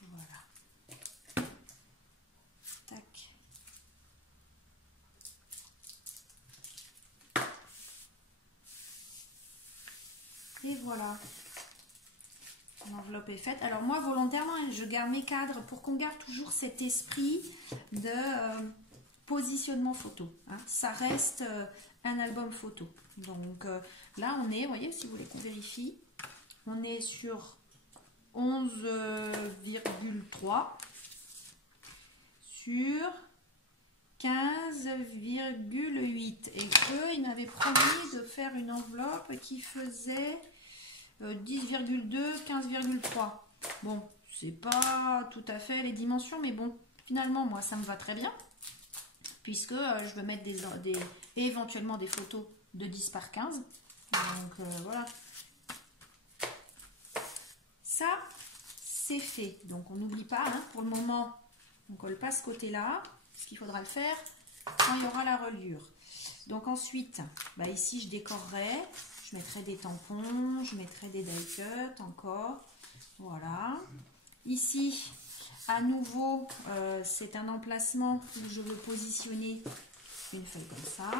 Voilà. Tac. Et voilà. L'enveloppe est faite. Alors moi, volontairement, je garde mes cadres pour qu'on garde toujours cet esprit de positionnement photo. Hein. Ça reste un album photo. Donc là, on est, vous voyez, si vous voulez qu'on vérifie, on est sur 11,3 sur 15,8. Et qu'il m'avait promis de faire une enveloppe qui faisait 10,2, 15,3. Bon, c'est pas tout à fait les dimensions, mais bon, finalement, moi, ça me va très bien, puisque je veux mettre et éventuellement des photos de 10 par 15. Donc, voilà. Ça, c'est fait. Donc, on n'oublie pas, hein, pour le moment, on colle pas ce côté-là, parce qu'il faudra le faire quand il y aura la reliure. Donc, ensuite, bah, ici, je décorerai. Je mettrai des tampons, je mettrai des die cuts encore. Voilà. Ici, à nouveau, c'est un emplacement où je veux positionner une feuille comme ça.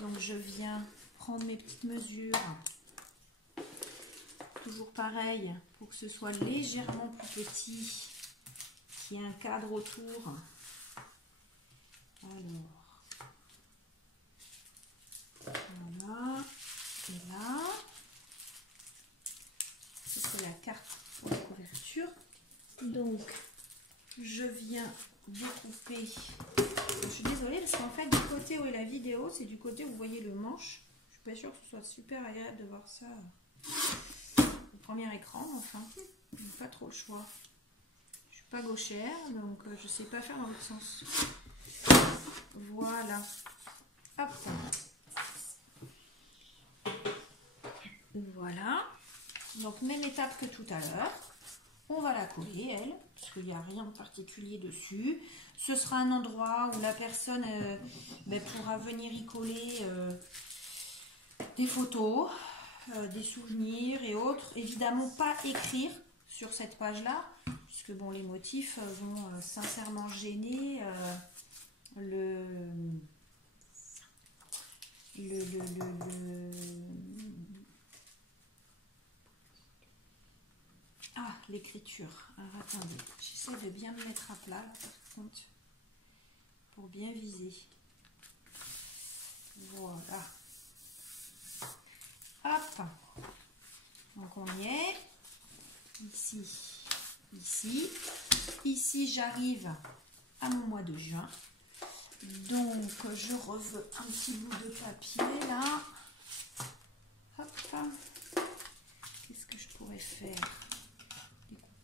Donc, je viens prendre mes petites mesures. Toujours pareil, pour que ce soit légèrement plus petit, qu'il y ait un cadre autour. Alors, voilà. Et là, c'est la carte pour la couverture. Donc, je viens découper. Je suis désolée parce qu'en fait, du côté où est la vidéo, c'est du côté où vous voyez le manche. Je suis pas sûre que ce soit super agréable de voir ça au premier écran. Enfin, je n'ai pas trop le choix. Je suis pas gauchère, donc je sais pas faire dans l'autre sens. Voilà. Hop. Voilà. Donc, même étape que tout à l'heure. On va la coller, elle, parce qu'il n'y a rien de particulier dessus. Ce sera un endroit où la personne pourra venir y coller des photos, des souvenirs et autres. Évidemment, pas écrire sur cette page-là, puisque bon, les motifs vont sincèrement gêner l'écriture. Alors attendez, j'essaie de bien me mettre à plat là, par contre, pour bien viser. Voilà. Hop. Donc on y est. Ici, ici. Ici, j'arrive à mon mois de juin. Donc je reveux un petit bout de papier là. Hop. Qu'est-ce que je pourrais faire?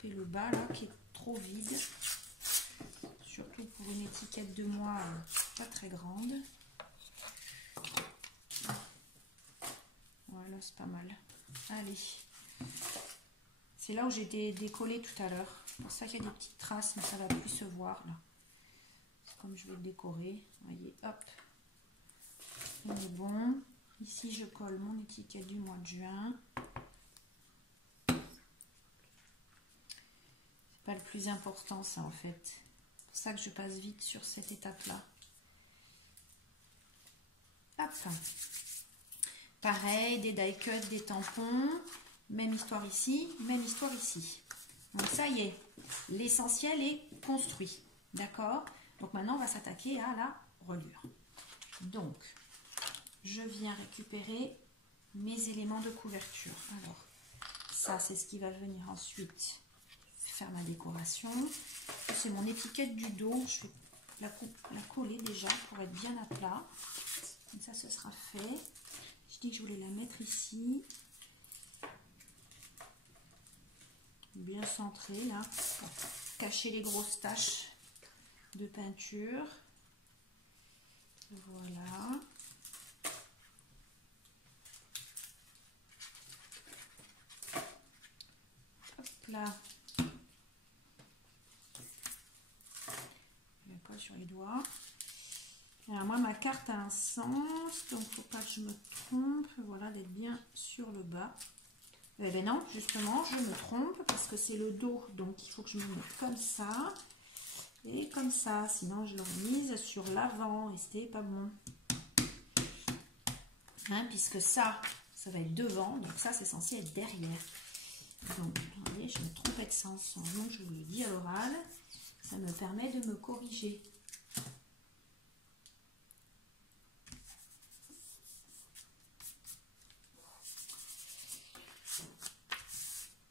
Le bas là qui est trop vide, surtout pour une étiquette de mois pas très grande. Voilà, c'est pas mal. Allez, c'est là où j'ai décollé tout à l'heure, c'est pour ça qu'il y a des petites traces, mais ça va plus se voir là. Comme je vais le décorer, voyez, hop, on est bon. Ici je colle mon étiquette du mois de juin. Pas le plus important ça en fait, c'est pour ça que je passe vite sur cette étape là. Hop, pareil, des die cuts, des tampons, même histoire ici, même histoire ici. Donc ça y est, l'essentiel est construit, d'accord? Donc maintenant on va s'attaquer à la reliure. Donc je viens récupérer mes éléments de couverture. Alors ça c'est ce qui va venir ensuite faire ma décoration. C'est mon étiquette du dos, je vais la coller déjà pour être bien à plat, comme ça ce sera fait. Je dis que je voulais la mettre ici, bien centrée là, pour cacher les grosses taches de peinture. Voilà. Hop là. Sur les doigts. Alors moi ma carte a un sens, donc faut pas que je me trompe, voilà, d'être bien sur le bas. Eh ben non, justement je me trompe parce que c'est le dos, donc il faut que je me mette comme ça et comme ça, sinon je l'aurais mise sur l'avant et c'était pas bon, hein, puisque ça va être devant, donc ça c'est censé être derrière. Donc vous voyez, je me trompais de sens, donc je vous le dis à l'oral. Ça me permet de me corriger.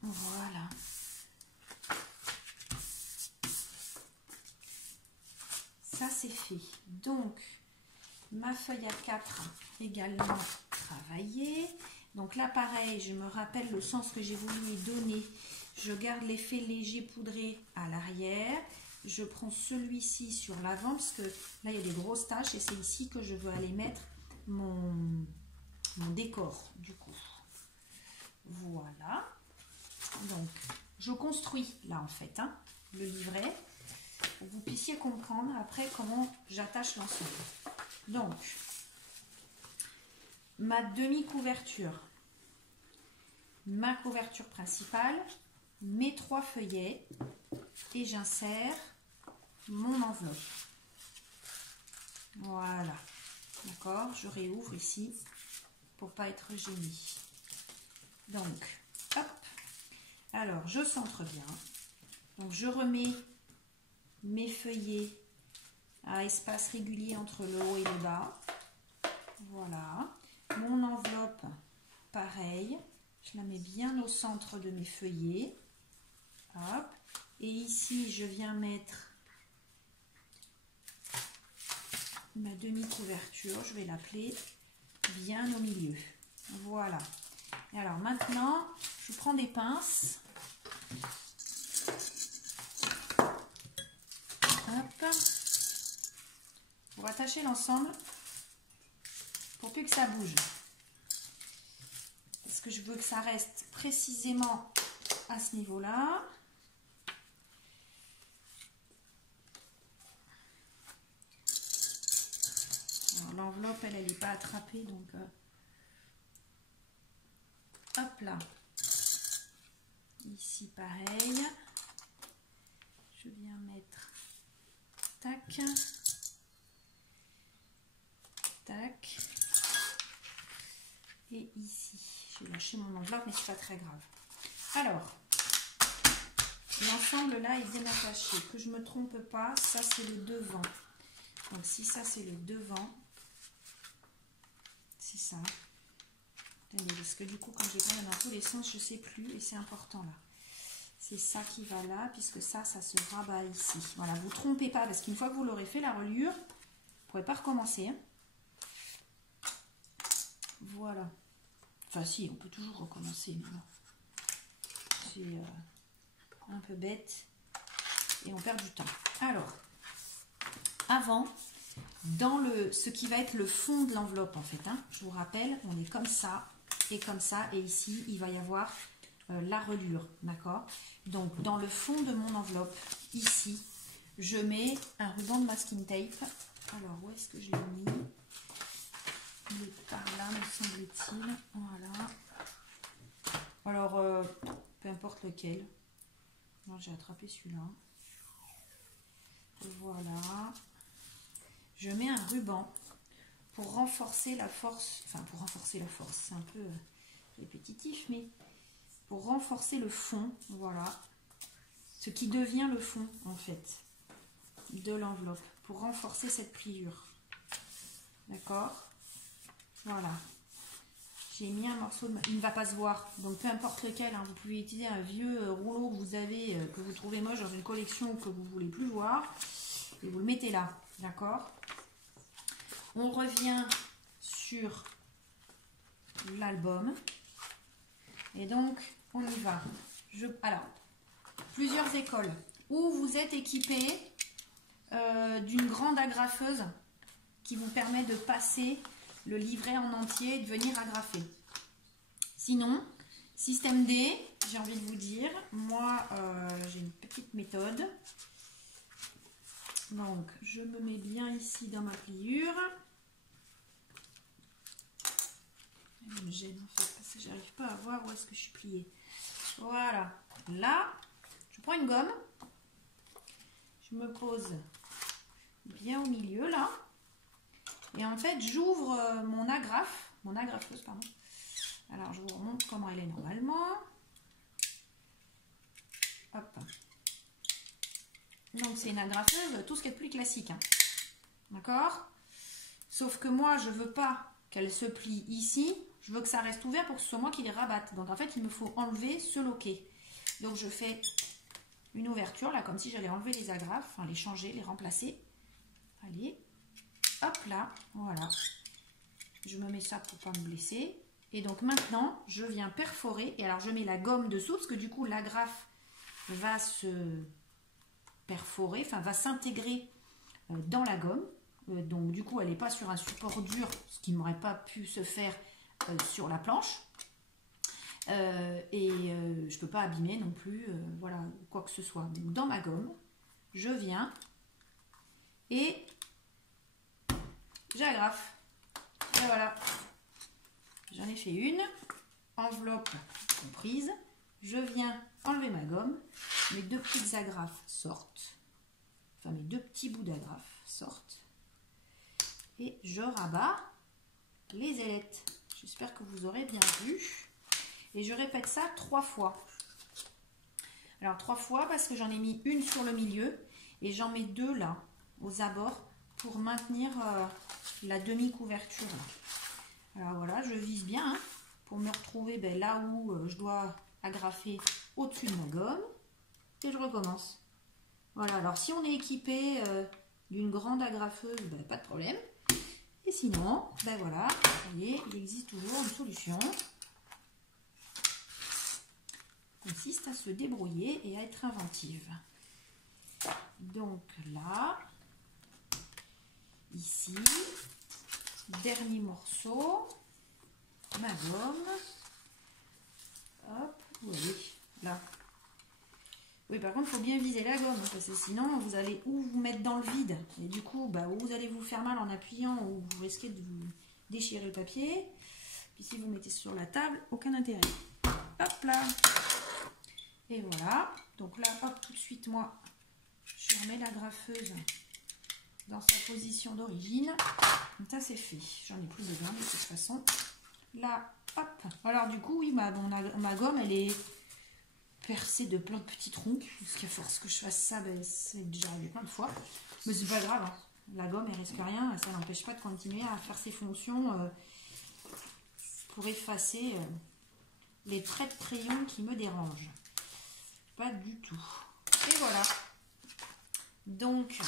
Voilà. Ça c'est fait. Donc, ma feuille A4 également travaillée. Donc là, pareil, je me rappelle le sens que j'ai voulu lui donner. Je garde l'effet léger poudré à l'arrière. Je prends celui-ci sur l'avant parce que là il y a des grosses taches et c'est ici que je veux aller mettre mon décor du coup. Voilà. Donc je construis là en fait le livret pour que vous puissiez comprendre après comment j'attache l'ensemble. Donc ma demi-couverture, ma couverture principale, mes 3 feuillets et j'insère mon enveloppe. Voilà, d'accord, je réouvre ici pour pas être gênée. Donc, hop, alors je centre bien. Donc je remets mes feuillets à espace régulier entre le haut et le bas. Voilà, mon enveloppe, pareil, je la mets bien au centre de mes feuillets. Hop. Et ici, je viens mettre ma demi-couverture, je vais l'appeler bien au milieu. Voilà. Et alors maintenant, je prends des pinces. Hop. Pour attacher l'ensemble, pour plus que ça bouge. Parce que je veux que ça reste précisément à ce niveau-là. L'enveloppe, elle n'est pas attrapée, donc hop là. Ici, pareil. Je viens mettre tac, tac. Et ici, j'ai lâché mon enveloppe, mais c'est pas très grave. Alors, l'ensemble là est bien attaché. Que je me trompe pas, ça c'est le devant. Donc si ça c'est le devant, c'est ça. Attendez, parce que du coup quand j'ai pas dans tous les sens, je sais plus et c'est important là. C'est ça qui va là, puisque ça se rabat ici. Voilà, vous trompez pas, parce qu'une fois que vous l'aurez fait la reliure, vous ne pourrez pas recommencer. Hein. Voilà. Enfin si, on peut toujours recommencer, mais bon. C'est un peu bête et on perd du temps. Alors, avant, dans ce qui va être le fond de l'enveloppe en fait, je vous rappelle, on est comme ça, et ici, il va y avoir la reliure, d'accord? Donc, dans le fond de mon enveloppe, ici, je mets un ruban de masking tape. Alors, où est-ce que je l'ai mis? Il est par là, me semble-t-il. Voilà. Alors, peu importe lequel. Non, j'ai attrapé celui-là. Voilà. Je mets un ruban pour renforcer la force. Enfin, pour renforcer la force, c'est un peu répétitif, mais pour renforcer le fond, voilà. Ce qui devient le fond, en fait, de l'enveloppe. Pour renforcer cette pliure. D'accord? Voilà. J'ai mis un morceau de... Il ne va pas se voir, donc peu importe lequel, vous pouvez utiliser un vieux rouleau que vous avez, que vous trouvez moche dans une collection ou que vous ne voulez plus voir, et vous le mettez là, d'accord? On revient sur l'album, et donc on y va. Alors, plusieurs écoles, où vous êtes équipé d'une grande agrafeuse qui vous permet de passer le livret en entier et de venir agrafer. Sinon, système D, j'ai envie de vous dire, moi j'ai une petite méthode. Donc, je me mets bien ici dans ma pliure. Elle me gêne en fait, parce que j'arrive pas à voir où est-ce que je suis pliée. Voilà. Là, je prends une gomme. Je me pose bien au milieu là. Et en fait, j'ouvre mon agrafeuse, pardon. Alors, je vous remontre comment elle est normalement. Hop. Donc, c'est une agrafeuse, tout ce qui est plus classique. D'accord? Sauf que moi, je ne veux pas qu'elle se plie ici. Je veux que ça reste ouvert pour que ce soit moi qui les rabatte. Donc, en fait, il me faut enlever ce loquet. Donc, je fais une ouverture, là, comme si j'allais enlever les agrafes, enfin, les changer, les remplacer. Allez. Hop là, voilà. Je me mets ça pour ne pas me blesser. Et donc maintenant, je viens perforer. Et alors, je mets la gomme dessous parce que du coup, l'agrafe va se perforer, enfin, va s'intégrer dans la gomme. Donc, du coup, elle n'est pas sur un support dur, ce qui n'aurait pas pu se faire sur la planche. Je ne peux pas abîmer non plus, voilà, quoi que ce soit. Donc, dans ma gomme, je viens et j'agrafe. Et voilà. J'en ai fait une. Enveloppe comprise. Je viens enlever ma gomme. Mes deux petites agrafes sortent. Enfin, mes deux petits bouts d'agrafe sortent. Et je rabats les ailettes. J'espère que vous aurez bien vu. Et je répète ça 3 fois. Alors 3 fois parce que j'en ai mis une sur le milieu et j'en mets 2 là, aux abords, pour maintenir la demi-couverture. Alors voilà, je vise bien hein, pour me retrouver là où je dois agrafer au-dessus de ma gomme. Et je recommence. Voilà, alors si on est équipé d'une grande agrafeuse, pas de problème. Et sinon, voilà, vous voyez, il existe toujours une solution. Consiste à se débrouiller et à être inventive. Donc là, ici, dernier morceau, ma gomme. Hop, oui, là. Oui, par contre, il faut bien viser la gomme, parce que sinon, vous allez ou vous mettre dans le vide, et du coup, ou vous allez vous faire mal en appuyant, ou vous risquez de vous déchirer le papier. Puis si vous mettez sur la table, aucun intérêt. Hop là. Et voilà, donc là, hop, tout de suite, moi, je remets la graffeuse dans sa position d'origine. Donc ça, c'est fait. J'en ai plus besoin de toute façon. Là, hop. Alors du coup, oui, ma gomme, elle est percée de plein de petits trous. Parce qu'à force que je fasse ça, c'est déjà arrivé plein de fois. Mais c'est pas grave. Hein. La gomme, elle risque rien. Ça n'empêche pas de continuer à faire ses fonctions pour effacer les traits de crayon qui me dérangent. Pas du tout. Et voilà. Donc,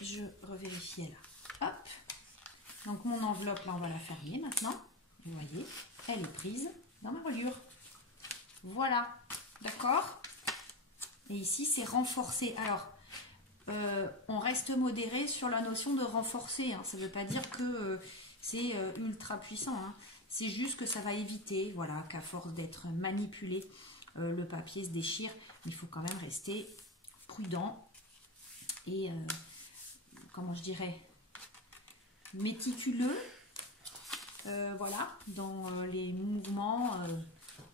je revérifie là. Hop. Donc, mon enveloppe, là, on va la fermer maintenant. Vous voyez, elle est prise dans ma reliure. Voilà. D'accord? Et ici, c'est renforcé. Alors, on reste modéré sur la notion de renforcer. Hein. Ça ne veut pas dire que c'est ultra puissant. Hein. C'est juste que ça va éviter, voilà, qu'à force d'être manipulé, le papier se déchire. Il faut quand même rester prudent et, comment je dirais, méticuleux, voilà, dans les mouvements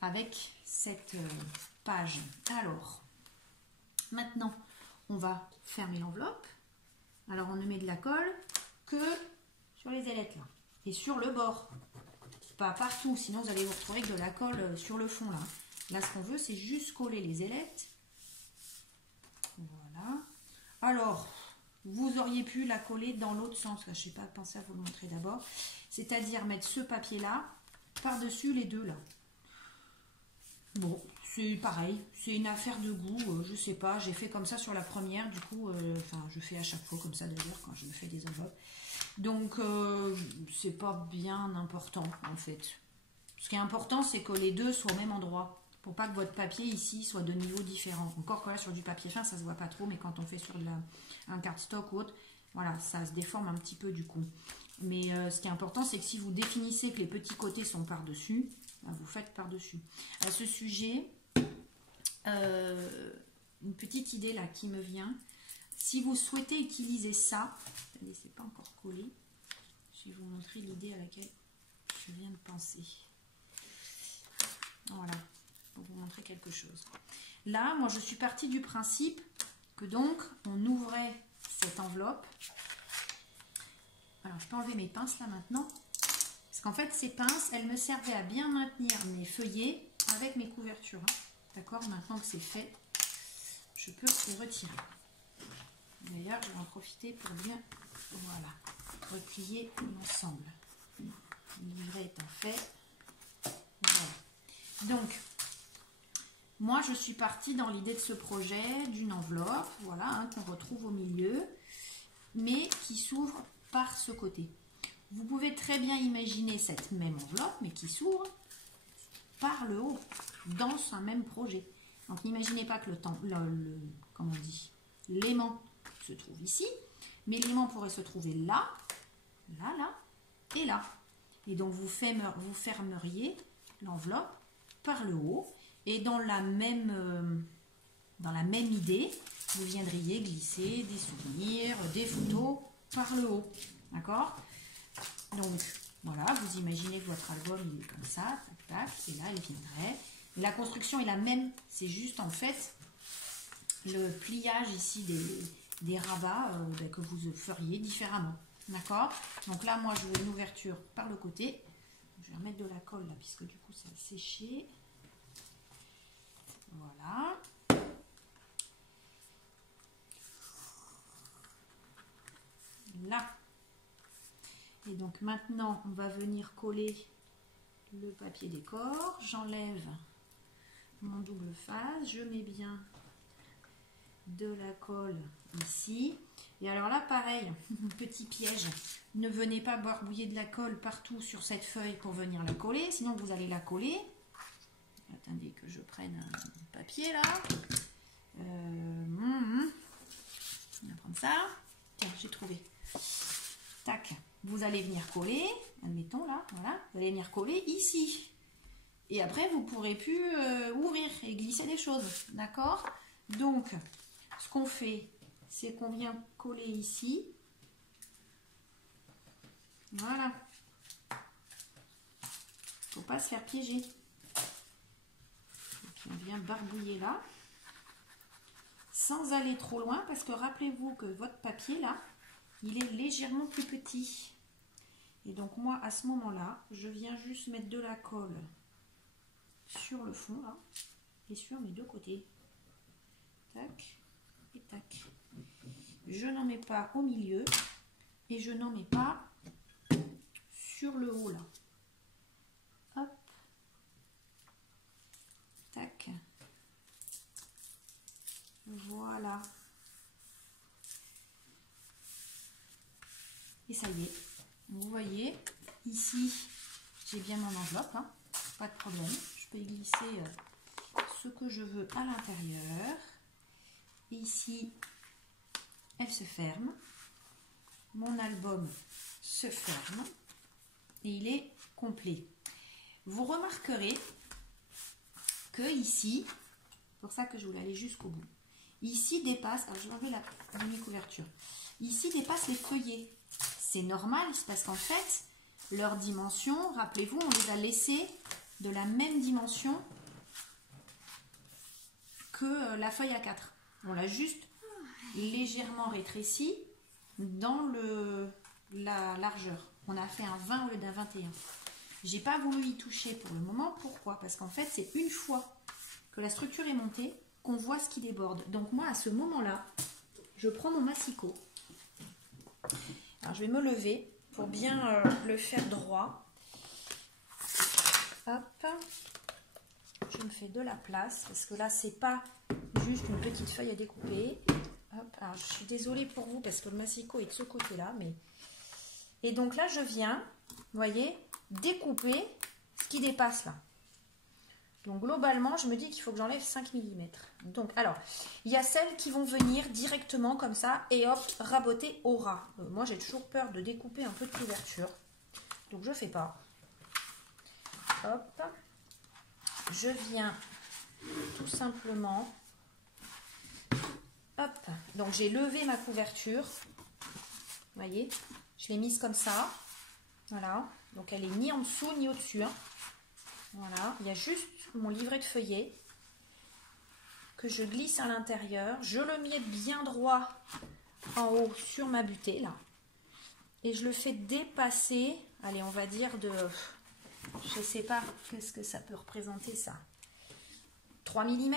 avec cette page. Alors, maintenant, on va fermer l'enveloppe. Alors, on ne met de la colle que sur les ailettes là et sur le bord. Pas partout, sinon vous allez vous retrouver avec de la colle sur le fond là. Là, ce qu'on veut, c'est juste coller les ailettes. Voilà. Alors, vous auriez pu la coller dans l'autre sens. Je ne sais pas, penser à vous le montrer d'abord. C'est-à-dire mettre ce papier-là par-dessus les deux là. Bon, c'est pareil. C'est une affaire de goût. Je sais pas, j'ai fait comme ça sur la première. Du coup, enfin, je fais à chaque fois comme ça d'ailleurs quand je me fais des enveloppes. Donc, c'est pas bien important en fait. Ce qui est important, c'est que les deux soient au même endroit. Pour pas que votre papier ici soit de niveau différent. Encore que là, sur du papier fin, ça se voit pas trop. Mais quand on fait sur un cardstock ou autre, voilà, ça se déforme un petit peu du coup. Mais ce qui est important, c'est que si vous définissez que les petits côtés sont par-dessus, vous faites par-dessus. À ce sujet, une petite idée là qui me vient. Si vous souhaitez utiliser ça, attendez, c'est pas encore collé. Je vais vous montrer l'idée à laquelle je viens de penser. Voilà, pour vous montrer quelque chose. Là, moi, je suis partie du principe que donc, on ouvrait cette enveloppe. Alors, je peux enlever mes pinces là maintenant. Parce qu'en fait, ces pinces, elles me servaient à bien maintenir mes feuillets avec mes couvertures. Hein. D'accord? Maintenant que c'est fait, je peux les retirer. D'ailleurs, je vais en profiter pour bien, voilà, replier l'ensemble. Le livret étant fait. Voilà. Donc, moi, je suis partie dans l'idée de ce projet d'une enveloppe, voilà, hein, qu'on retrouve au milieu, mais qui s'ouvre par ce côté. Vous pouvez très bien imaginer cette même enveloppe, mais qui s'ouvre par le haut, dans un même projet. Donc n'imaginez pas que comment on dit, l'aimant se trouve ici, mais l'aimant pourrait se trouver là, là, là et là. Et donc vous fermeriez l'enveloppe par le haut, et dans la même idée, vous viendriez glisser des souvenirs, des photos par le haut. D'accord? Donc voilà, vous imaginez que votre album il est comme ça, tac, tac, et là il viendrait. Et la construction est la même, c'est juste en fait le pliage ici des rabats que vous feriez différemment. D'accord? Donc là, moi je veux une ouverture par le côté. Je vais remettre de la colle là, puisque du coup ça a séché. Voilà. Là. Et donc maintenant, on va venir coller le papier décor. J'enlève mon double face. Je mets bien de la colle ici. Et alors là, pareil, petit piège. Ne venez pas barbouiller de la colle partout sur cette feuille pour venir la coller. Sinon, vous allez la coller. Attendez que je prenne un papier là. On va prendre ça. Tiens, j'ai trouvé. Tac. Vous allez venir coller. Admettons là. Voilà. Vous allez venir coller ici. Et après, vous ne pourrez plus ouvrir et glisser les choses. D'accord? Donc, ce qu'on fait, c'est qu'on vient coller ici. Voilà. Faut pas se faire piéger. Et puis on vient barbouiller là. Sans aller trop loin, parce que rappelez-vous que votre papier là, il est légèrement plus petit. Et donc moi, à ce moment-là, je viens juste mettre de la colle sur le fond là. Et sur mes deux côtés. Tac et tac. Je n'en mets pas au milieu et je n'en mets pas sur le haut là. Hop. Tac. Voilà. Et ça y est. Vous voyez, ici, j'ai bien mon enveloppe. Hein. Pas de problème. Je peux y glisser ce que je veux à l'intérieur. Ici, elle se ferme. Mon album se ferme. Et il est complet. Vous remarquerez que ici, c'est pour ça que je voulais aller jusqu'au bout, ici dépasse, alors je vais enlever la demi-couverture, ici dépasse les feuillets. C'est normal, c'est parce qu'en fait, leur dimension, rappelez-vous, on les a laissés de la même dimension que la feuille A4. On l'a juste légèrement rétréci dans la largeur. On a fait un 20 au lieu d'un 21. J'ai pas voulu y toucher pour le moment. Pourquoi? Parce qu'en fait, c'est une fois que la structure est montée qu'on voit ce qui déborde. Donc moi, à ce moment-là, je prends mon massicot. Alors, je vais me lever pour bien le faire droit. Hop. Je me fais de la place parce que là, c'est pas juste une petite feuille à découper. Hop. Alors, je suis désolée pour vous parce que le massicot est de ce côté-là, mais... Et donc là, je viens, vous voyez, découper ce qui dépasse là. Donc globalement, je me dis qu'il faut que j'enlève 5 mm. Donc, alors, il y a celles qui vont venir directement comme ça et hop, raboter au ras. Moi, j'ai toujours peur de découper un peu de couverture. Donc, je ne fais pas. Hop. Je viens tout simplement... Hop. Donc, j'ai levé ma couverture. Vous voyez ? Je l'ai mise comme ça. Voilà. Donc, elle est ni en dessous ni au-dessus. Hein. Voilà. Il y a juste mon livret de feuillet que je glisse à l'intérieur. Je le mets bien droit en haut sur ma butée, là. Et je le fais dépasser, allez, on va dire de... Je ne sais pas, qu'est-ce que ça peut représenter, ça? 3 mm.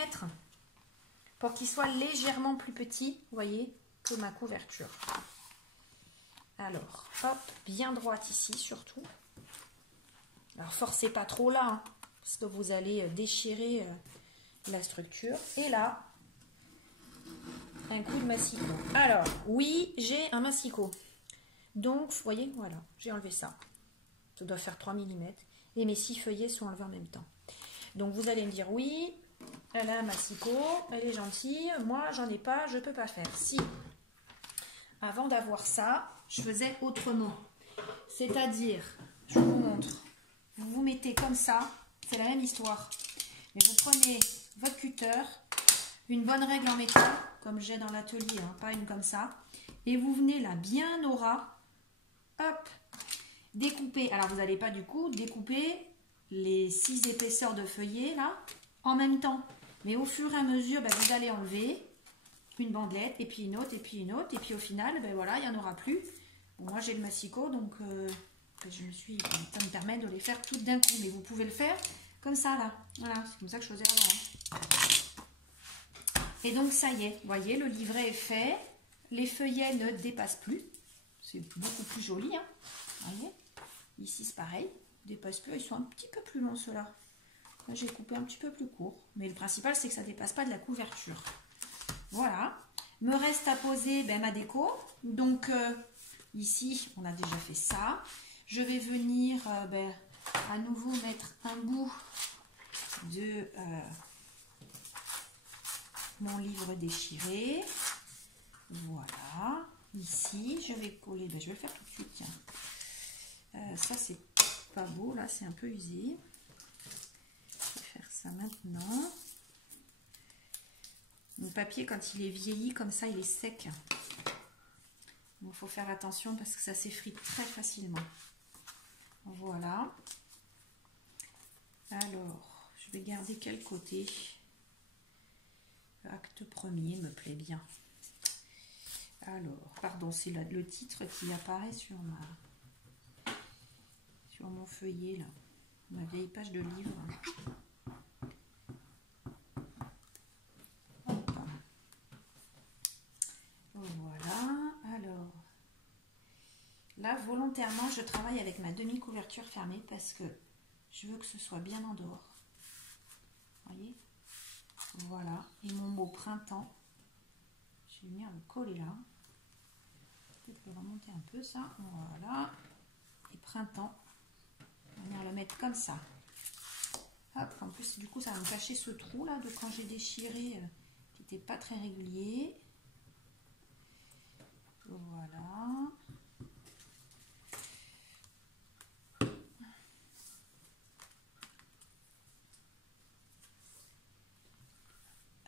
Pour qu'il soit légèrement plus petit, vous voyez, que ma couverture. Alors, hop, bien droite ici surtout. Alors, forcez pas trop là, hein, parce que vous allez déchirer la structure. Et là, un coup de massicot. Alors, oui, j'ai un massicot. Donc, vous voyez, voilà, j'ai enlevé ça. Ça doit faire 3 mm. Et mes 6 feuillets sont enlevés en même temps. Donc, vous allez me dire, oui, elle a un massicot, elle est gentille. Moi, j'en ai pas, je peux pas faire. Si, avant d'avoir ça, je faisais autrement. C'est-à-dire, je vous montre, vous vous mettez comme ça, c'est la même histoire. Mais vous prenez votre cutter, une bonne règle en métal, comme j'ai dans l'atelier, hein, pas une comme ça, et vous venez là bien au ras, hop, découper. Alors vous n'allez pas du coup découper les 6 épaisseurs de feuillets là en même temps, mais au fur et à mesure, ben, vous allez enlever une bandelette, et puis une autre, et puis une autre, et puis au final, ben voilà, il n'y en aura plus. Bon, moi j'ai le massicot, donc ça me permet de les faire toutes d'un coup, mais vous pouvez le faire comme ça là, voilà, c'est comme ça que je faisais avant. Hein. Et donc ça y est, vous voyez, le livret est fait, les feuillets ne dépassent plus, c'est beaucoup plus joli, hein. Vous voyez, ici c'est pareil, ils ne dépassent plus, ils sont un petit peu plus longs ceux-là. Là j'ai coupé un petit peu plus court, mais le principal c'est que ça ne dépasse pas de la couverture. Voilà, me reste à poser ma déco. Donc ici, on a déjà fait ça. Je vais venir à nouveau mettre un bout de mon livre déchiré. Voilà, ici, je vais coller, je vais le faire tout de suite. Tiens. Ça, c'est pas beau, là, c'est un peu usé. Je vais faire ça maintenant. Le papier, quand il est vieilli, comme ça, il est sec. Il faut faire attention parce que ça s'effrite très facilement. Voilà. Alors, je vais garder quel côté? Acte premier me plaît bien. Alors, pardon, c'est le titre qui apparaît sur mon feuillet, là. Ma vieille page de livre. Voilà, alors là volontairement je travaille avec ma demi-couverture fermée parce que je veux que ce soit bien en dehors. Vous voyez, voilà, et mon mot printemps, je vais venir le coller là, peut-être le remonter un peu ça, voilà, et printemps, je vais venir le mettre comme ça. Hop, en plus du coup ça va me cacher ce trou là de quand j'ai déchiré qui n'était pas très régulier. Voilà.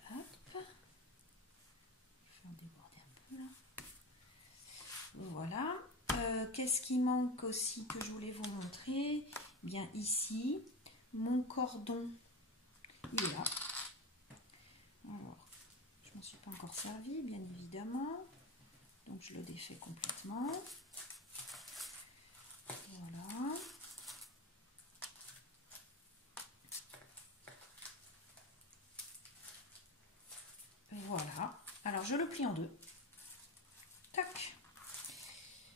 Hop. Je vais faire déborder un peu là. Voilà. Qu'est-ce qui manque aussi que je voulais vous montrer? Bien ici, mon cordon, il est là. Alors, je ne m'en suis pas encore servi, bien évidemment. Donc je le défais complètement. Voilà. Et voilà. Alors je le plie en deux. Tac.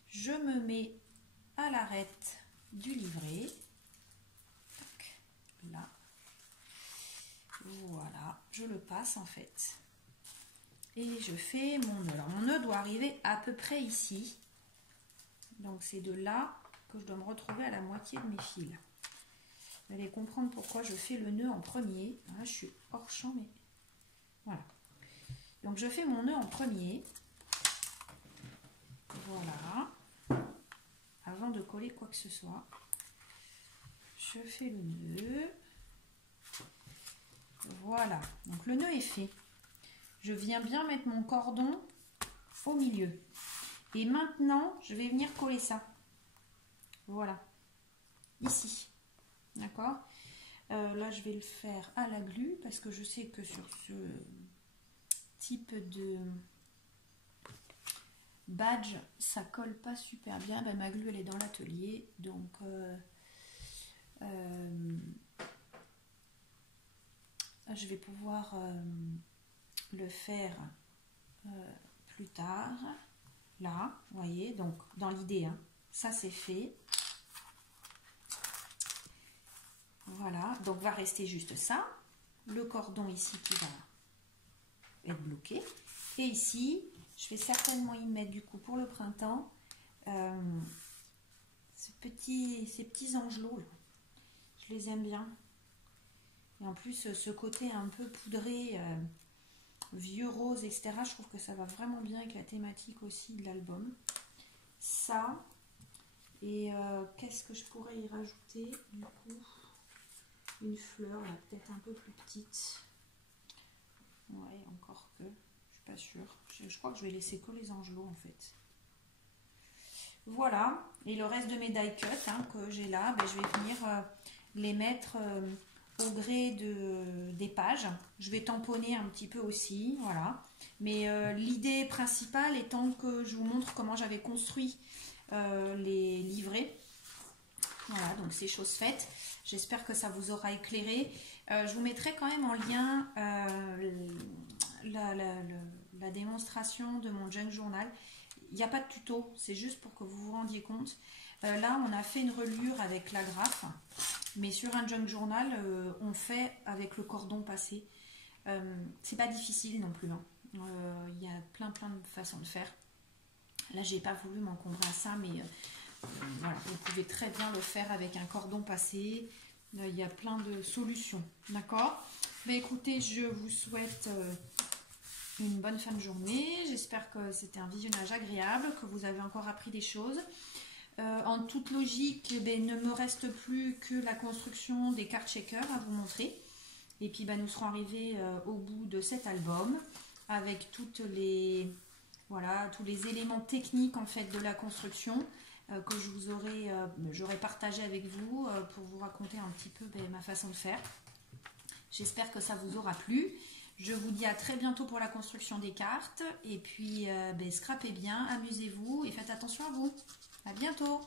Je me mets à l'arête du livret. Tac. Là. Voilà. Je le passe en fait. Et je fais mon nœud. Alors mon nœud doit arriver à peu près ici. Donc c'est de là que je dois me retrouver à la moitié de mes fils. Vous allez comprendre pourquoi je fais le nœud en premier. Là je suis hors champ, mais voilà. Donc je fais mon nœud en premier. Voilà. Avant de coller quoi que ce soit. Je fais le nœud. Voilà. Donc le nœud est fait. Je viens bien mettre mon cordon au milieu. Et maintenant, je vais venir coller ça. Voilà. Ici. D'accord ? Là, je vais le faire à la glu parce que je sais que sur ce type de badge, ça colle pas super bien. Ben, ma glu, elle est dans l'atelier. Donc, je vais pouvoir le faire plus tard. Là, vous voyez, donc dans l'idée, hein, ça c'est fait. Voilà, donc va rester juste ça. Le cordon ici qui va être bloqué. Et ici, je vais certainement y mettre du coup pour le printemps ces petits angelots là. Je les aime bien. Et en plus, ce côté un peu poudré, vieux rose, etc. Je trouve que ça va vraiment bien avec la thématique aussi de l'album. Ça. Et qu'est-ce que je pourrais y rajouter du coup? Une fleur, peut-être un peu plus petite. Ouais, encore que, je suis pas sûre. Je crois que je vais laisser que les angelots en fait. Voilà, et le reste de mes die cut que j'ai là, je vais venir les mettre au gré des pages. Je vais tamponner un petit peu aussi, voilà. Mais l'idée principale étant que je vous montre comment j'avais construit les livrets. Voilà, donc c'est chose faite. J'espère que ça vous aura éclairé. Je vous mettrai quand même en lien la démonstration de mon junk journal. Il n'y a pas de tuto, c'est juste pour que vous vous rendiez compte. Là, on a fait une reliure avec l'agrafe, mais sur un junk journal, on fait avec le cordon passé. C'est pas difficile non plus. Il y a plein de façons de faire. Là, j'ai pas voulu m'encombrer à ça, mais voilà, vous pouvez très bien le faire avec un cordon passé. Il y a plein de solutions, d'accord? Écoutez, je vous souhaite une bonne fin de journée. J'espère que c'était un visionnage agréable, que vous avez encore appris des choses. En toute logique, il ne me reste plus que la construction des cartes shaker à vous montrer. Et puis nous serons arrivés au bout de cet album avec tous les éléments techniques en fait de la construction que j'aurais partagé avec vous pour vous raconter un petit peu ma façon de faire. J'espère que ça vous aura plu. Je vous dis à très bientôt pour la construction des cartes. Et puis, scrapez bien, amusez-vous et faites attention à vous. À bientôt!